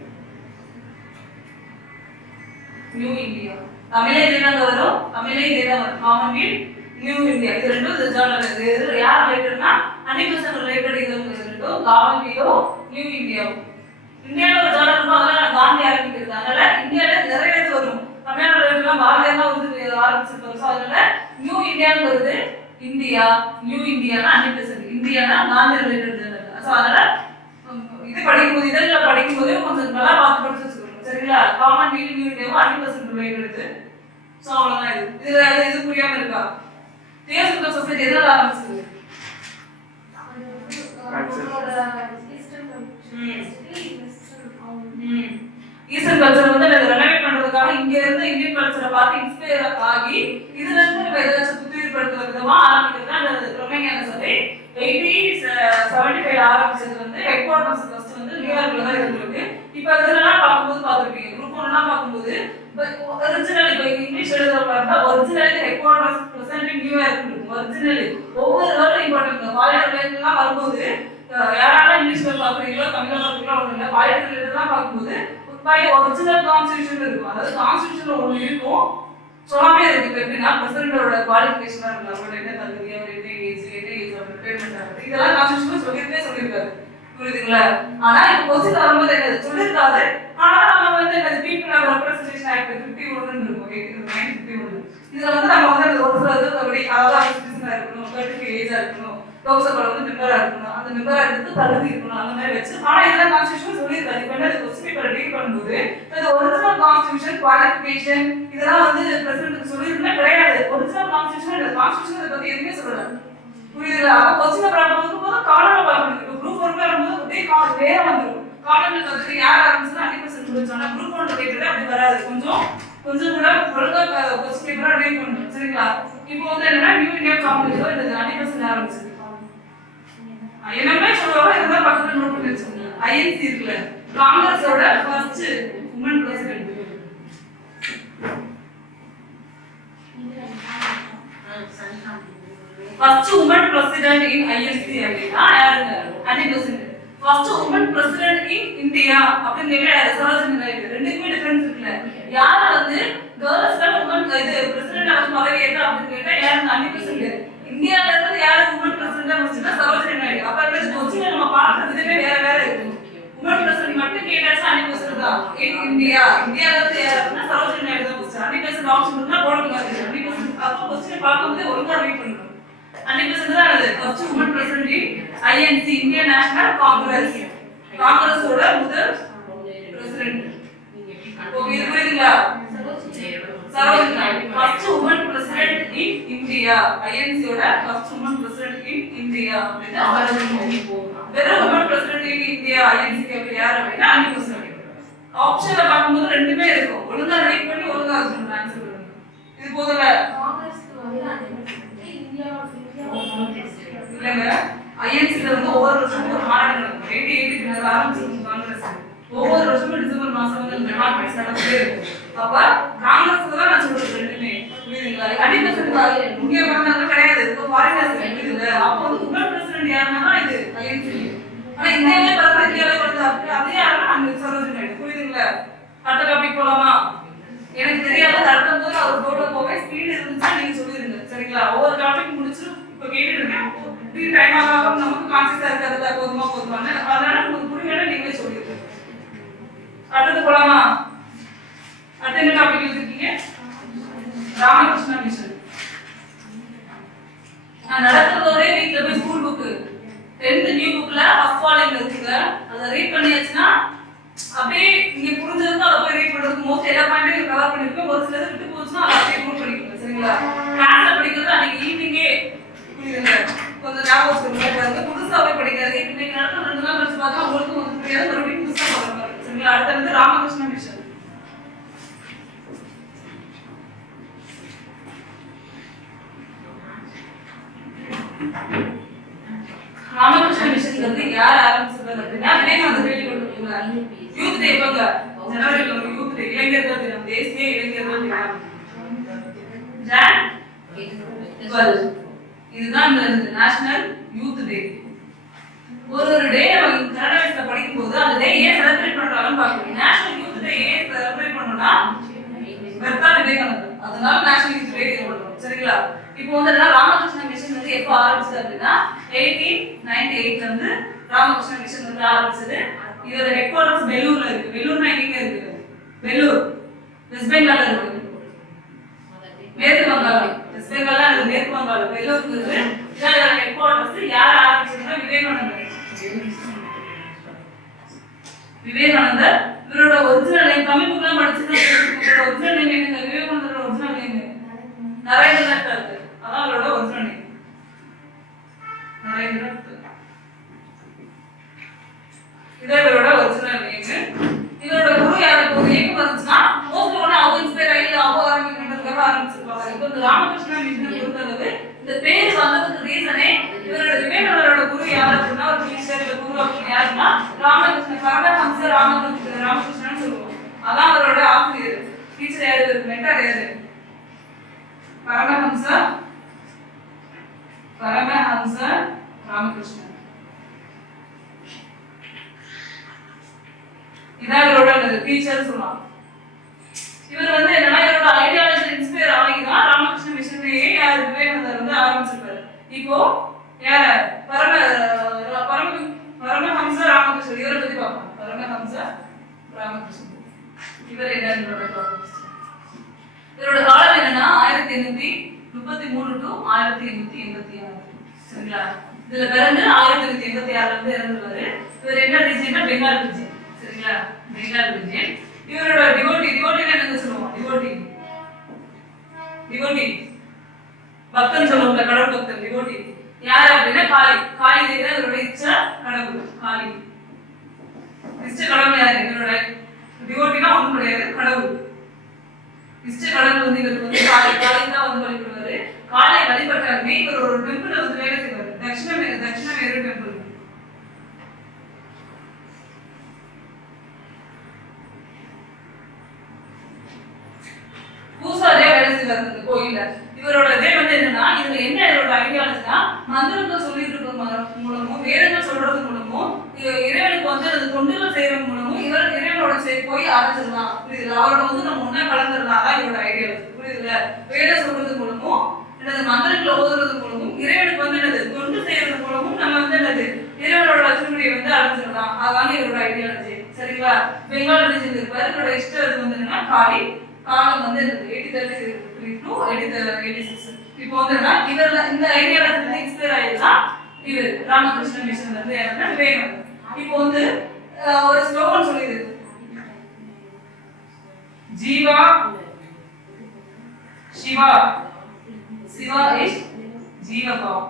new India. தமிழே இதேதான் வரும், தமிழே இதேதான் வரும். காமன்வெல்த் நியூ இந்தியா இது ரெண்டும் இந்த ஜேர்னல். இது யார் ரிலேட்டட்னா 100% ரிலேட்டட். இது ரெண்டும் காமன்வெல்த்தும் நியூ இந்தியாவும். இந்தியாவில் ஒரு ஜேர்னல் இருக்கும், அதெல்லாம் காந்தி ஆரம்பிக்கிறது. அதனால இந்தியாவில் நிறைய இது வரும். தமிழ்நாடு ரிலேட்டட்லாம் பாரதியார் தான் வந்து ஆரம்பிச்சிருக்காரு. ஸோ அதனால நியூ இந்தியான்னு வருது. India new Indiana 100% Indiana Gandhi related Journal. So அதனால இது படிக்கும்போது இதெல்லாம் படிக்கும்போது கொஞ்சம் நல்லா பார்த்து படிச்சு வச்சுக்கணும். சரிங்களா? காமன்வெல்த் நியூ இந்தியாவும் 100% ரிலேட்டட். ஸோ அவ்வளோதான். இது புரியாம இருக்கா? தியோசபிக்கல் சொசைட்டி எதில் ஆரம்பிச்சது? ஈஸ்டர்ன் கல்ச்சர் வந்து ரெனோவேட் பண்றதுக்காக இங்க இருந்து இந்தியன் கல்ச்சரை பார்த்து இன்ஸ்பயர் ஆகி இதுல இருந்து நம்ம ஏதாச்சும் புத்துயிர்படுத்துற விதமா ஆரம்பிக்கிறது அந்த ரொமேனியான சபை 1875 ஆரம்பிச்சது. வந்து ஹெட் குவார்டர்ஸ் ஃபர்ஸ்ட் வந்து நியூயார்க்ல தான் இருந்திருக்கு. இப்போ இதெல்லாம் பார்க்கும்போது பார்த்துருப்பீங்க. குரூப் ஒன்லாம் பார்க்கும்போது ஒரிஜினல் இப்போ இங்கிலீஷ் எழுதுற பார்த்தா original head quarters present New York இருக்கும். ஒரிஜினல் ஒவ்வொரு வேர்டும் இம்பார்ட்டன்ட். பாலியர் ரிலேட்டட்லாம் வரும்போது யாரெல்லாம் இங்கிலீஷ்ல பார்க்குறீங்களோ தமிழ்ல பார்க்குறீங்களோ ஒன்றும் இல்லை, பாலியர் ரிலேட்டட்லாம் பார்க்கும்போது ஒரிஜினல் கான்ஸ்டிடியூஷன் இருக்கும். அதாவது கான்ஸ்டிடியூஷன்ல ஒன்று இருக்கும், சொல்லாமே இருக்கு. இப்போ எப்படின்னா பிரசிடென்டோட குவாலிஃபிகேஷனா இருக்கு, அவரோட என்ன தகுதி, அவர் என்ன ஏஜ் அவர் ரிட்டையர்மெண்ட் ஆகுது, இதெல்லாம் கான்ஸ்டிடியூஷன் சொல்லியிருக்காரு. புரியுதுங்களா? ஆனா இப்போ கொஸ்டின் வரும்போது என்னது சொல்லியிருக்காரு. ஆனா நம்ம வந்து என்னது பீப்புள் ஆஃப் ரெப்ரசன்டேஷன் ஆக்ட் 51 இருக்கும், 1951. இதுல வந்து நம்ம வந்து ஒரு சில இது அப்படி அதாவது சிட்டிசனா இருக்கணும், 35 ஏஜா இருக்கணும், லோக்சபால வந்து மெம்பரா இருக்கணும், அந்த மெம்பரா இருக்கு தகுதி இருக்கணும், அந்த மாதிரி வச்சு. ஆனா இதெல்லாம் கான்ஸ்டிடியூஷன் சொல்லியிருக்காரு. இப்போ என்ன கொஸ்டின் பேப்பர் டீல் பண்ணும்போது இது ஒரிஜினல் கான்ஸ்டிடியூஷன் குவாலிஃபிகேஷன் இதெல்லாம் வந்து பிரசிடென்ட்க்கு சொல்லியிருந்தா கிடையாது. ஒரிஜினல் கான்ஸ்டிடியூஷன் இந்த கான்ஸ்டிடியூஷன் இதை பத்தி எதுவுமே சொல்லல. புரியுதுங்களா? அப்போ கொஸ்டின் பேப்பர் போது காலம்ல பார்க்கணும். இப்போ குரூப் 1 வரும்போது அப்படியே வேற வந்துடும். காலம்ல வந்து யார் ஆரம்பிச்சுன்னா 100% முடிச்சாங்க. குரூப் 1 ரிலேட்டட் அப்படி வராது. கொஞ்சம் கூட ஒழுங்கா கொஸ்டின் பேப்பரா ரீட் பண்ணணும். சரிங்களா? இப்போ வந்து என்னன்னா நியூ இந்தியா காம்படிஷன் இந்த 100% ஆரம்பிச்சது. என்னமே சொல்லுவாங்க, இதெல்லாம் பக்கத்துல நோட் பண்ணி வச்சுக்கோங்க. ஐஎன்சி இருக்குல்ல, காங்கிரஸோட first woman president. First woman president in INC அப்படின்னா யாருங்க? 100%. First woman president in India அப்படின்னு கேட்டா சரோஜினி நாயுடு. ரெண்டுக்குமே டிஃபரன்ஸ் இருக்குல்ல. யார் வந்து கேர்ள்ஸ்ல உமன் இது பிரசிடென்ட் ஆக பதவி ஏற்ற அப்படின்னு கேட்டா யாருங்க? 100%. இந்தியால இருந்து யாரு உமன் பிரசிடென்ட் வந்துச்சுன்னா சரோஜினி நாயுடு. அப்ப இந்த கொஸ்டின் நம்ம பார்க்கறது விதமே வேற இருக்கு. உமன் பிரசிடென்ட் மட்டும் கேட்டாச்சா 100% தான். இந்தியால இருந்து யாரு அப்படின்னா சரோஜினி நாயுடு தான் வந்துச்சு. 100% ஆப்ஷன் இருந்தா போடக்கூடாது. 100% அப்போ கொஸ்டின் பார்க்கும்போது ஒழுங்கா ரீட் பண்ணணும். 100% தான் அது. First woman president in INC Indian National Congress. காங்கிரஸோட முதல் பிரசிடென்ட். ஓகே, இது புரியுதுங்களா? Sarojini Naidu first woman president in India. ஐஎன்சியோட first woman president in India அப்படினா சரோஜினி. வெறும் உமன் பிரசிடென்ட் இன் இந்தியா ஐஎன்சிக்கு அப்படி யார் அப்படினா 100%. ஆப்ஷன்ல பார்க்கும்போது ரெண்டுமே இருக்கும். ஒழுங்கா ரீட் பண்ணி ஒழுங்கா ஆன்சர் பண்ணுங்க. இது போதுல காங்கிரஸ்க்கு வந்து இல்லங்க, ஐஎன்சில வந்து ஒவ்வொரு வருஷமும் ஒரு மாநாடு நடக்கும். 88 ஆரம்பிச்சு காங்கிரஸ் ஒவ்வொரு வருஷமும் டிசம்பர் மாசம் வந்து இந்த மாநாடு நடந்துட்டே இருக்கும். அப்ப காங்கிரஸ்ல தான் நான் சொல்றது ரெண்டுமே. புரியுதுங்களா? 100% முக்கியமானது கிடையாது. இப்போ ஃபாரினர்ஸ் புரியுதுல. அப்போ வந்து உமன் பிரசிடென்ட் யாருன்னா இது ஐஎன்சி. ஆனா இந்தியாவிலே பார்த்தா இந்தியாவிலே பார்த்தா அதே யாருன்னா அங்க சரோஜினி நாயுடு. புரியுதுங்களா? அடுத்த டாபிக் போலாமா? எனக்கு தெரியாத நடத்தும் போது அவர் போட்டோ போவே ஸ்பீட் இருந்துச்சா நீங்க சொல்லிருங்க. சரிங்களா? ஒவ்வொரு டாபிக் முடிச்சு இப்போ கேட்டுட்டு இருக்கேன். டைம் ஆகாம நமக்கு கான்சியஸா இருக்கிறதுல போதுமானு அதனால உங்களுக்கு புரியல நீங்களே சொல்லிருங்க. அடுத்து போலாமா? அடுத்த என்ன டாபிக் எடுத்துருக்கீங்க? ராமகிருஷ்ணா மிஷன். நான் நடத்துறதோட வீட்டுல போய் ஸ்கூல் புக்கு 10th நியூ புக்ல ஃபர்ஸ்ட் வால்யூம் இருக்குங்க. அதை ரீட் பண்ணியாச்சுன்னா அப்படியே நீங்க புரிஞ்சதுக்கு அதை போய் ரீட் பண்றதுக்கு மோஸ்ட் எல்லா பாயிண்ட்டையும் கவர் பண்ணிருக்கோம். ஒரு சிலது விட்டு போச்சுன்னா அதை அப்படியே நோட் பண்ணிக்கோங்க. சரிங்களா? கிளாஸ்ல படிக்கிறது அன்னைக்கு ஈவினிங்கே புரியுதுங்க. கொஞ்சம் ஞாபகம் வச்சுக்கோங்க. புதுசாவே படிக்காது. இப்போ நீங்க நடத்த 2 நாள் வச்சு பார்த்தா உங்களுக்கு வந்து புரியாது. மறுபடியும் புதுசா பார்க்குற மாதிரி. சரிங்களா? அடுத்து வந்து ராமகிருஷ்ணா மிஷன். ராமகிருஷ்ண மிஷன் வந்து யார் ஆரம்பிச்சது அப்படின்னா விவேகானந்தர் கேள்விப்பட்டிருக்கீங்களா? Youth day எப்பங்க? ஜனவரில ஒரு யூத் டே, இளைஞர்கள் தினம், தேசிய இளைஞர்கள் தினம். ஜான் 12 இதுதான் இந்த நேஷனல் யூத் டே. ஒரு டே நம்ம கன்னட வயசுல படிக்கும் போது அந்த டே ஏன் செலிப்ரேட் பண்றாங்கன்னு பாக்கணும். நேஷனல் யூத் டே ஏன் செலிப்ரேட் பண்ணணும்னா பெர்தா விவேகானந்தர், அதனால நேஷனல் யூத் டே பண்றோம். சரிங்களா? இப்போ வந்து ராமகிருஷ்ண மிஷன் வந்து எப்போ ஆரம்பிச்சது அப்படின்னா 1898 வந்து ராமகிருஷ்ண மிஷன் வந்து ஆரம்பிச்சது. இதோட ஹெட் குவார்டர்ஸ் வெல்லூர்ல இருக்கு. வெல்லூர்னா எங்க இருக்கு? வெல்லூர் வெஸ்ட் பெங்கால்ல இருக்கு. மேற்கு வங்காளம், வெஸ்ட் பெங்கால்ல அது மேற்கு வங்காளம், வெல்லூருக்கு இருக்கு. இதோட ஹெட் குவார்டர்ஸ் யார் ஆரம்பிச்சதுன்னா விவேகானந்தர். விவேகானந்தர் இவரோட ஒரிஜினல் நேம் தமிழ் புக்லாம் படிச்சுதான் இவரோட ஒரிஜினல் நேம் என்ன? விவேகானந்தரோட ஒரிஜினல் நேம் நரேந்திரநாத் தாக்கூர். அதான் அவரோட ஒரிஜினல் நேம் நரேந்திரநாத் தாக்கூர். இதான் இவரோட ஒரிஜினல் நேம். இவரோட குரு யாருக்கு ஒரு ஏக்கம் வந்துச்சுன்னா மோஸ்ட்லி ஒன்று அவங்க இன்ஸ்பயர் ஆகி அவங்க ஆரம்பிக்கிறதுக்காக ஆரம்பிச்சிருப்பாங்க. இப்போ இந்த ராமகிருஷ்ண மிஷனை பொறுத்தளவு இந்த பேர் வந்ததுக்கு ரீசனே இவரோட விவேகானந்தரோட குரு யார் அப்படின்னா ஒரு டீச்சர் குரு அப்படின்னு யாருன்னா ராமகிருஷ்ணன், பரமஹம்ச ராமகிருஷ்ணன் சொல்லுவோம். அதான் அவரோட ஆசிரியர். டீச்சர் யாரு? மென்டார் யாரு? பரமஹம்ச ராமகிருஷ்ணன். இதான் இவரோட டீச்சர் சொல்லலாம். இவர் வந்து என்னன்னா இவரோட ஐடியாலஜி இன்ஸ்பயர் ஆகி தான் ராமகிருஷ்ண மிஷனையே யார் விவேகானந்தர் வந்து ஆரம்பிச்சிருப்பாரு. இப்போ யார பரமஹம்ச ராமகிருஷ்ணன் இவரை பத்தி பார்ப்போம். பரமஹம்ச ராமகிருஷ்ணன் இவர் என்ன? இவரோட காலம் என்னன்னா 1833 to 1886. சரிங்களா? இதுல பிறந்து 1886 இருந்து இறந்துருவாரு. இவர் என்ன ரீஜியன்னா பெங்கால் ரீஜியன். சரிங்களா? பெங்கால் ரீஜியன். இவரோட டிவோட்டினா என்ன சொல்லுவோம்? டிவோட்டி பக்தன் சொல்லுவோம்ல, கடவுள் பக்தன். டிவோட்டி யார் அப்படின்னா காளி தேவி தான் இவரோட இஷ்ட கடவுள். காளி இஷ்ட கடவுள் யாரு? இவரோட டிவோட்டினா ஒன்றும் கிடையாது, கடவுள். இஷ்ட கடவுள் வந்து இவருக்கு வந்து காளி தான் வந்து வழிபடுவாரு. காளியை வழிபட்டாலுமே இவர் ஒரு டெம்பிள் வந்து வேலை செய்வாரு. தட்சிணமேரு டெம்பிள். பூசாரியா வேலை செய்வார் இந்த கோயில்ல. இவரோட இதே வந்து என்னன்னா இதுல என்ன இவரோட ஐடியாலஜினா மந்திரங்கள் சொல்லிட்டு இருக்கிறது மூலமும் வேதங்கள் சொல்றது மூலமும் இறைவனுக்கு வந்து அது தொண்டுகள் செய்யறது மூலமும் இறைவனோட போய் அடைஞ்சிடலாம். புரியுதுல? அவரோட வந்து நம்ம ஒன்னா கலந்துடலாம். அதான் இவரோட ஐடியாலஜி. புரியுதுல? வேதம் சொல்றது மூலமும் என்னது மந்திரங்களை ஓதுறது மூலமும் இறைவனுக்கு வந்து என்னது தொண்டு செய்யறது மூலமும் நம்ம வந்து என்னது இறைவனோட திருமணியை வந்து அடைஞ்சிடலாம். அதாங்க இவரோட ஐடியாலஜி. சரிங்களா? பெங்கால் ரீஜன் இருப்பாரு. இவரோட இஷ்டம் இது வந்து என்னன்னா காலம் வந்து 1833 to 1886. இப்போ வந்து இவர்ல இந்த ஐடியாலஜி இன்ஸ்பயர் ஆயிதான் இவர் ராமகிருஷ்ண மிஷன்ல இருந்து என்ன விவேகானந்தர். இப்போ வந்து ஒரு ஸ்லோகன் சொல்லிது, ஜீவா சிவா சிவா இஸ் ஜீவகாம்.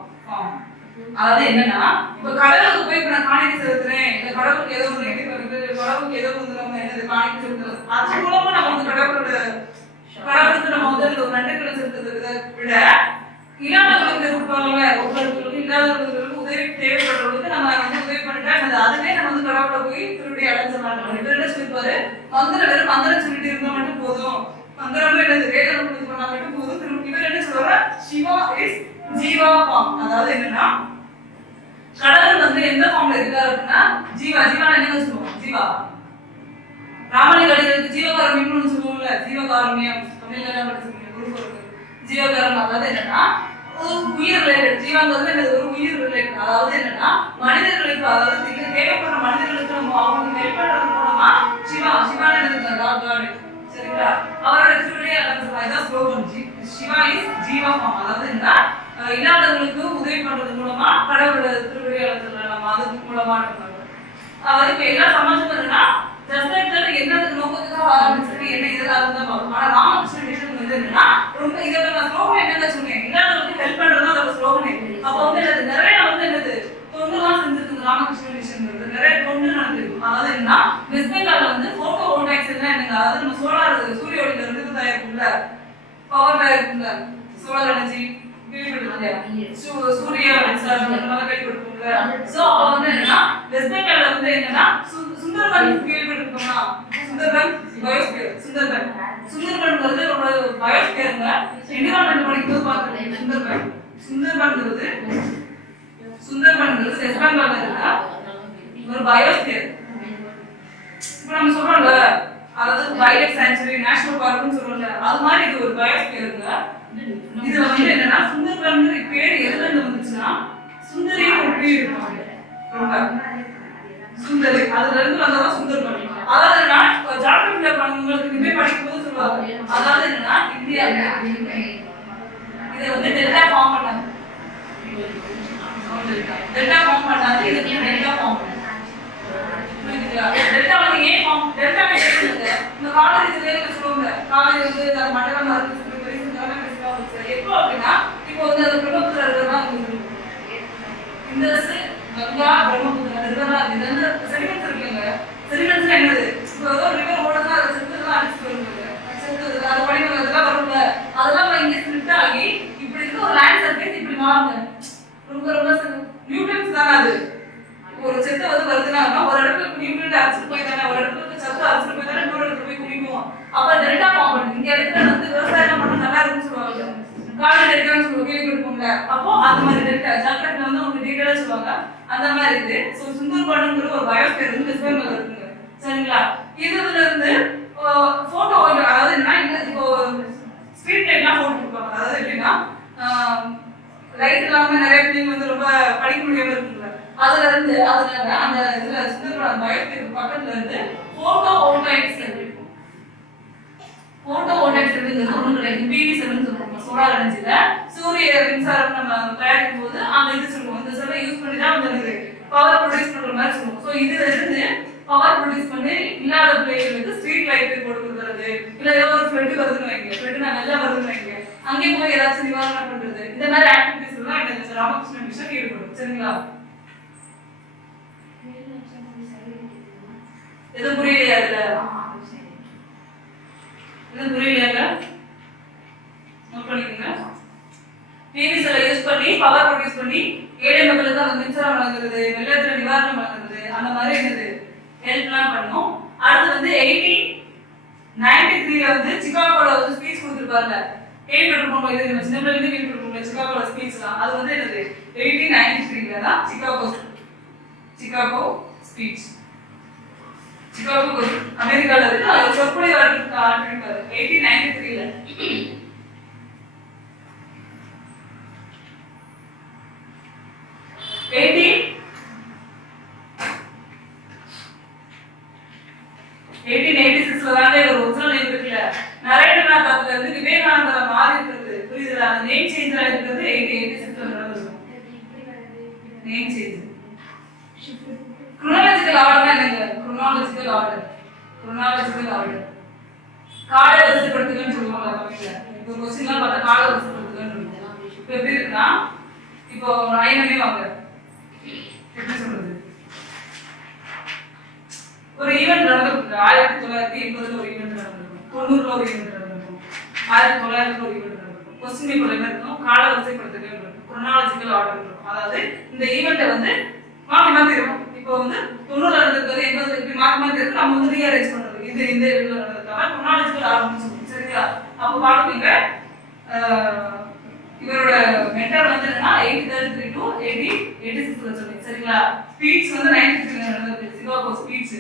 அதாவது என்னன்னா இப்ப கடவுளுக்கு போய் இப்ப நான் காணிக்கை செலுத்துறேன், இந்த கடவுளுக்கு ஏதோ ஒரு நெகட்டிவ் வருது, கடவுளுக்கு ஏதோ வந்து நம்ம என்னது காணிக்கை செலுத்துறது, அது மூலமா நம்ம வந்து கடவுளுக்கு நம்ம வந்து ஒரு நன்றிகளை செலுத்துறதை விட இல்லாதவர்களுக்கு இருப்பாங்க, ஒவ்வொருத்தருக்கும் இல்லாதவர்களுக்கு உதவி தேவைப்படுறவங்களுக்கு நம்ம வந்து உதவி பண்ணிட்டா அதுவே நம்ம வந்து கடவுளை போய் திருடி அடைஞ்சிடலாம். இவர் என்ன சொல்லிருப்பாரு? வெறும் மந்திரம் சொல்லிட்டு இருந்தா மட்டும் போதும், மந்திரமே என்னது வேதம் பண்ணா மட்டும் போதும். இவர் என்ன சொல்றாரு? Shiva is Jiva form. அதாவது என்னன்னா கடவுள் வந்து எந்த ஃபார்ம்ல இருக்காரு அப்படின்னா ஜீவா என்ன சொல்லுவோம்? ஜீவா. ராமலிங்க அடிகளுக்கு ஜீவகாருண்யம்னு சொல்லுவோம்ல, ஜீவகாருண்யம் தமிழ்ல எல்லாம் படிச்சிருக்கீங்க குருகுருக்கு. ஜீவகாருண்யம் அதாவது என்னன்னா ஒரு உயிர் ரிலேட்டட். ஜீவாங்கிறது என்னது? ஒரு உயிர் ரிலேட்டட். அதாவது என்னன்னா மனிதர்களுக்கு, அதாவது தேவைப்படுற மனிதர்களுக்கு நம்ம அவங்களுக்கு ஹெல்ப் பண்றது மூலமா சிவான இருக்காரு. சரிங்களா? அவரோட திருவிழையை அடைஞ்சிடலாம். இதான் slogan. Shiva is Jiva form. அதாவது என்ன இல்லாதவங்களுக்கு உதவி பண்றது மூலமா கடவுளோட திருவிழையை அடைஞ்சிடலாம். நம்ம அதுக்கு மூலமா இருக்காங்க. அதாவது இப்ப எல்லா சமாஜம் என்னன்னா என்னதுக்கு நோக்கத்துக்காக ஆரம்பிச்சிருக்கு, என்ன இதெல்லாம் தான் பார்க்கணும். ஆனா ராமகிருஷ்ண மிஷன் வந்து என்னன்னா ரொம்ப இதோட நான் ஸ்லோகன் என்னென்ன சொன்னேன், இல்லாதவங்களுக்கு ஹெல்ப் பண்றது அதோட ஸ்லோகனே. அப்போ வந்து என்னது நிறைய வந்து என்னது தொண்டுலாம் செஞ்சிருக்கு ராமகிருஷ்ண மிஷன். நிறைய தொண்டு நடந்திருக்கும். அதாவது என்னன்னா வெஸ்ட் பெங்கால்ல வந்து போட்டோ வோல்டாக்ஸ் எல்லாம் என்னங்க, அதாவது நம்ம சோலார் சூரிய ஒளியில இருந்து தயாரிக்கும்ல, பவர் தயாரிக்கும்ல, சோலார் எனர்ஜி சூரிய கேள்விப்பட்டிருக்கோம்ல. சோ அப்ப வந்து என்னன்னா வெஸ்ட் பெங்கால்ல வந்து என்னன்னா சுந்தர்பன் கேள்விப்பட்டிருக்கோம்னா, சுந்தர்பன் பயோஸ்பியர். சுந்தர்பன் வருது ஒரு பயோஸ்பியருங்க. என்விரான்மெண்ட் படிக்கும்போது பார்த்துருக்கேன். சுந்தர்பன்ங்கிறது வெஸ்ட் பெங்கால்ல இருக்கா ஒரு பயோஸ்பியர். இப்போ நம்ம சொல்றோம்ல, அதாவது வைல்ட் லைஃப் சாங்சுரி நேஷனல் பார்க்னு சொல்றோம்ல, அது மாதிரி இது ஒரு பயோஸ்பியருங்க. இதுல வந்து என்னன்னா சுந்தர்பன்ங்கிற பேர் எதுல இருந்து வந்துச்சுன்னா சுந்தரின்னு ஒரு பேர் இருப்பாங்க ரொம்ப சுந்தரி, அதுல இருந்து வந்ததா சுந்தர்பன். அதாவது என்னன்னா ஜாகிரபில பண்ணுங்களுக்கு இனிமே படிக்கும்போது சொல்லுவாங்க, அதாவது என்னன்னா இந்தியா இதை வந்து டெல்டா ஃபார்ம் பண்ணாங்க, டெல்டா ஃபார்ம் பண்ணாங்க, இதுக்கு டெல்டா ஃபார்ம் பண்ணாங்க. டெல்டா வந்து ஏன் ஃபார்ம் டெல்டா கேக்குறது இந்த காலேஜ் இதுல சொல்லுவாங்க, காலேஜ் வந்து அந்த மண்டலமா இருக்கு சொல்லி பெரிய சொல்லுவாங்க. எப்போ அப்படின்னா இப்போ வந்து அந்த பிரம்மபுத்திரா ரிவர் இந்த கங்கா பிரம்மபுத்திரா ரிவர் இது வந்து செடிமெண்ட்ஸ் இருக்குங்க. செடிமெண்ட்ஸ் என்னது, இப்போ ஏதோ ரிவர் ஓடுறதா அதை செத்துலாம் அடிச்சுட்டு வருவாங்க, செத்து அது படிக்கிறது அதெல்லாம் வரும்ல, அதெல்லாம் இங்கே ஸ்பிளிட் ஆகி இப்படி இருக்க ஒரு லேண்ட் சர்ஃபேஸ் இப்படி மாறுங்க. ரொம்ப ரொம்ப நியூட்ரியன்ஸ் தானே அது. ஒரு செத்து வந்து வருதுன்னா ஒரு இடத்துல நியூட்ரியன்ட் அடிச்சுட்டு போய் தானே, ஒரு இடத்துல சத்து அடிச்சுட்டு போய் தானே இன்னொரு இடத்துல போய் குடிக்கும். அப்ப டெல்டா ஃபார்ம் பண்ணுது. இங்க இடத்துல வந்து விவசாயம் பண்ணா நல்லா இருக்குன்னு சொல்லுவாங்க, காடு டெல்டான்னு சொல்லுவாங்க, கேள்விப்பட்டிருப்போம்ல. அப்போ அந்த மாதிரி டெல்டா ஜாக்கிரட்ல வந்து உங்களுக்கு டீடைலா சொல்லுவாங்க, அந்த மாதிரி இது. ஸோ சுந்தர்பன்ங்கிற ஒரு பயோஸ்பியர் வந்து வெஸ்ட் பெங்கால் இருக்குங்க, சரிங்களா? இதுல இருந்து போட்டோ, அதாவது என்ன இப்போ ஸ்ட்ரீட் லைட்லாம் போட்டு கொடுப்பாங்க. அதாவது எப்படின்னா லைட் இல்லாம நிறைய பிள்ளைங்க வந்து ரொம்ப படிக்க முடியாம இருக்குல்ல, அதுல இருந்து அதனால அந்த இதுல சுந்தர்பன் பயோஸ்பியர் பக்கத்துல இருந்து போட்டோ வோல்டாயிக் செல் இருக்கும். போட்டோ வோல்டாயிக் செல்ங்கிறது ஒண்ணு கிடையாது, பிவி செல்னு சொல்லுவாங்க. சோலார் எனர்ஜில சூரிய மின்சாரம் நம்ம தயாரிக்கும் போது அந்த இது சொல்லுவோம், இந்த செல்லை யூஸ் பண்ணி தான் வந்து பவர் ப்ரொடியூஸ் பண்ற மாதிரி சொல்லுவோம். ஸோ இதுல இருந்து பவர் ப்ரொடியூஸ் பண்ணி இல்லாத பிள்ளைகளுக்கு ஸ்ட்ரீட் லைட் போட்டு கொடுக்கறது, இல்ல ஏதோ ஒரு ஃப்ளட் வருதுன்னு வைங்க, ஃப்ளட் நான் நல்லா வருதுன்னு வைங்க, அங்கே போய் ஏதாச்சும் நிவாரணம் பண்றது, இந்த மாதிரி ஆக்டிவிட்டிஸ் எல்லாம் இந்த ராமகிருஷ்ண மிஷன் ஈடுபடும், சரிங்களா? எது புரியலையா? இதுல எது புரியலையாங்க? நோட் பண்ணிக்கோங்க. டிவி செல்லை யூஸ் பண்ணி பவர் ப்ரொடியூஸ் பண்ணி ஏழை மக்களுக்கு அந்த மின்சாரம் வழங்குறது, வெள்ளத்துல நிவாரணம் வழங்குறது, அந்த மாதிரி என்னது ஹெல்ப்லாம் பண்ணும். அடுத்து வந்து 1893 வந்து சிகாகோல வந்து ஸ்பீச் கொடுத்துருப்பாருல, கேள்விப்பட்டிருப்போம், இது நம்ம சின்ன பிள்ளைங்க கேள்விப்பட்டிருப்போம் சிகாகோல ஸ்பீச்லாம். அது வந்து என்னது 1893 தான் சிகாகோ ஸ்பீச். சிகாகோ அமெரிக்கால இருக்கு, அது சொற்பொழிவு ஆற்றிருப்பாரு 1893ல. நரேந்திரநாத் இருந்து விவேகானந்தரா மாறி இருக்கிறது, புரியுதுல? அந்த நேம் சேஞ்ச் ஆயிருக்கிறது 1886ல நடந்திருக்கும். Name change. குரோனாலஜிக்கல் ஆர்டர் என்னங்க? குரோனாலஜிக்கல் ஆர்டர் கால வரிசைப்படுத்துகன்னு சொல்லுவாங்க தமிழ்ல. இப்போ क्वेश्चनலாம் பார்த்தா கால வரிசைப்படுத்துகன்னு இருக்கும். இப்போ எப்படி இருக்குன்னா, இப்போ ஐஎம்ஏ வாங்க, எப்படி சொல்றது, ஒரு ஈவென்ட் நடந்திருக்கு 1980ல ஒரு ஈவென்ட் நடந்திருக்கும், 90ல ஒரு ஈவென்ட் நடந்திருக்கும், 1900ல ஒரு ஈவென்ட் நடந்திருக்கும். क्वेश्चन இப்போ என்ன இருக்கும்? கால வரிசைப்படுத்துகன்னு இருக்கும், குரோனாலஜிக்கல் ஆர்டர் இருக்கும். அதாவது இந்த ஈவென்ட்டை வந்து மாத்தி இருக்கும். இப்போ வந்து 90ல நடந்திருக்கிறது 80ல இப்படி மாத்தி இருக்கு, நம்ம வந்து ரீஅரேஞ்ச் பண்றது, இது இந்த இடத்துல நடந்திருக்காங்க குரோனாலஜிக்கல் ஆர்டர்னு சொல்லுவோம், சரிங்களா? அப்போ பாருங்க, இவரோட மென்டர் வந்து என்னன்னா 1833 to 1886ல சொன்னீங்க, சரிங்களா? ஸ்பீச் வந்து 93ல நடந்தது, சிகாகோ ஸ்பீச்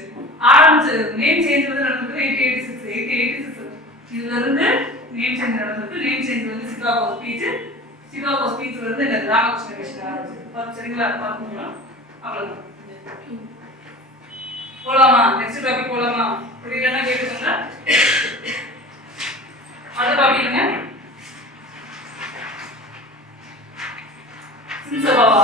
ஆரம்பிச்சது. நேம் சேஞ்ச் வந்து நடந்தது 1886. இதுல இருந்து நேம் சேஞ்ச் நடந்தது. நேம் சேஞ்ச் வந்து சிகாகோ ஸ்பீச்ல இருந்து இந்த ராமகிருஷ்ண மிஷன் ஆரம்பிச்சது, சரிங்களா? பாத்துக்கலாம், அவ்வளவுதான். போலாமா? நெக்ஸ்ட் டாபிக் போலாமா? புரியலன்னா கேட்டுக்கோங்க. அடுத்த டாபிக்ங்க சின்சபாவா.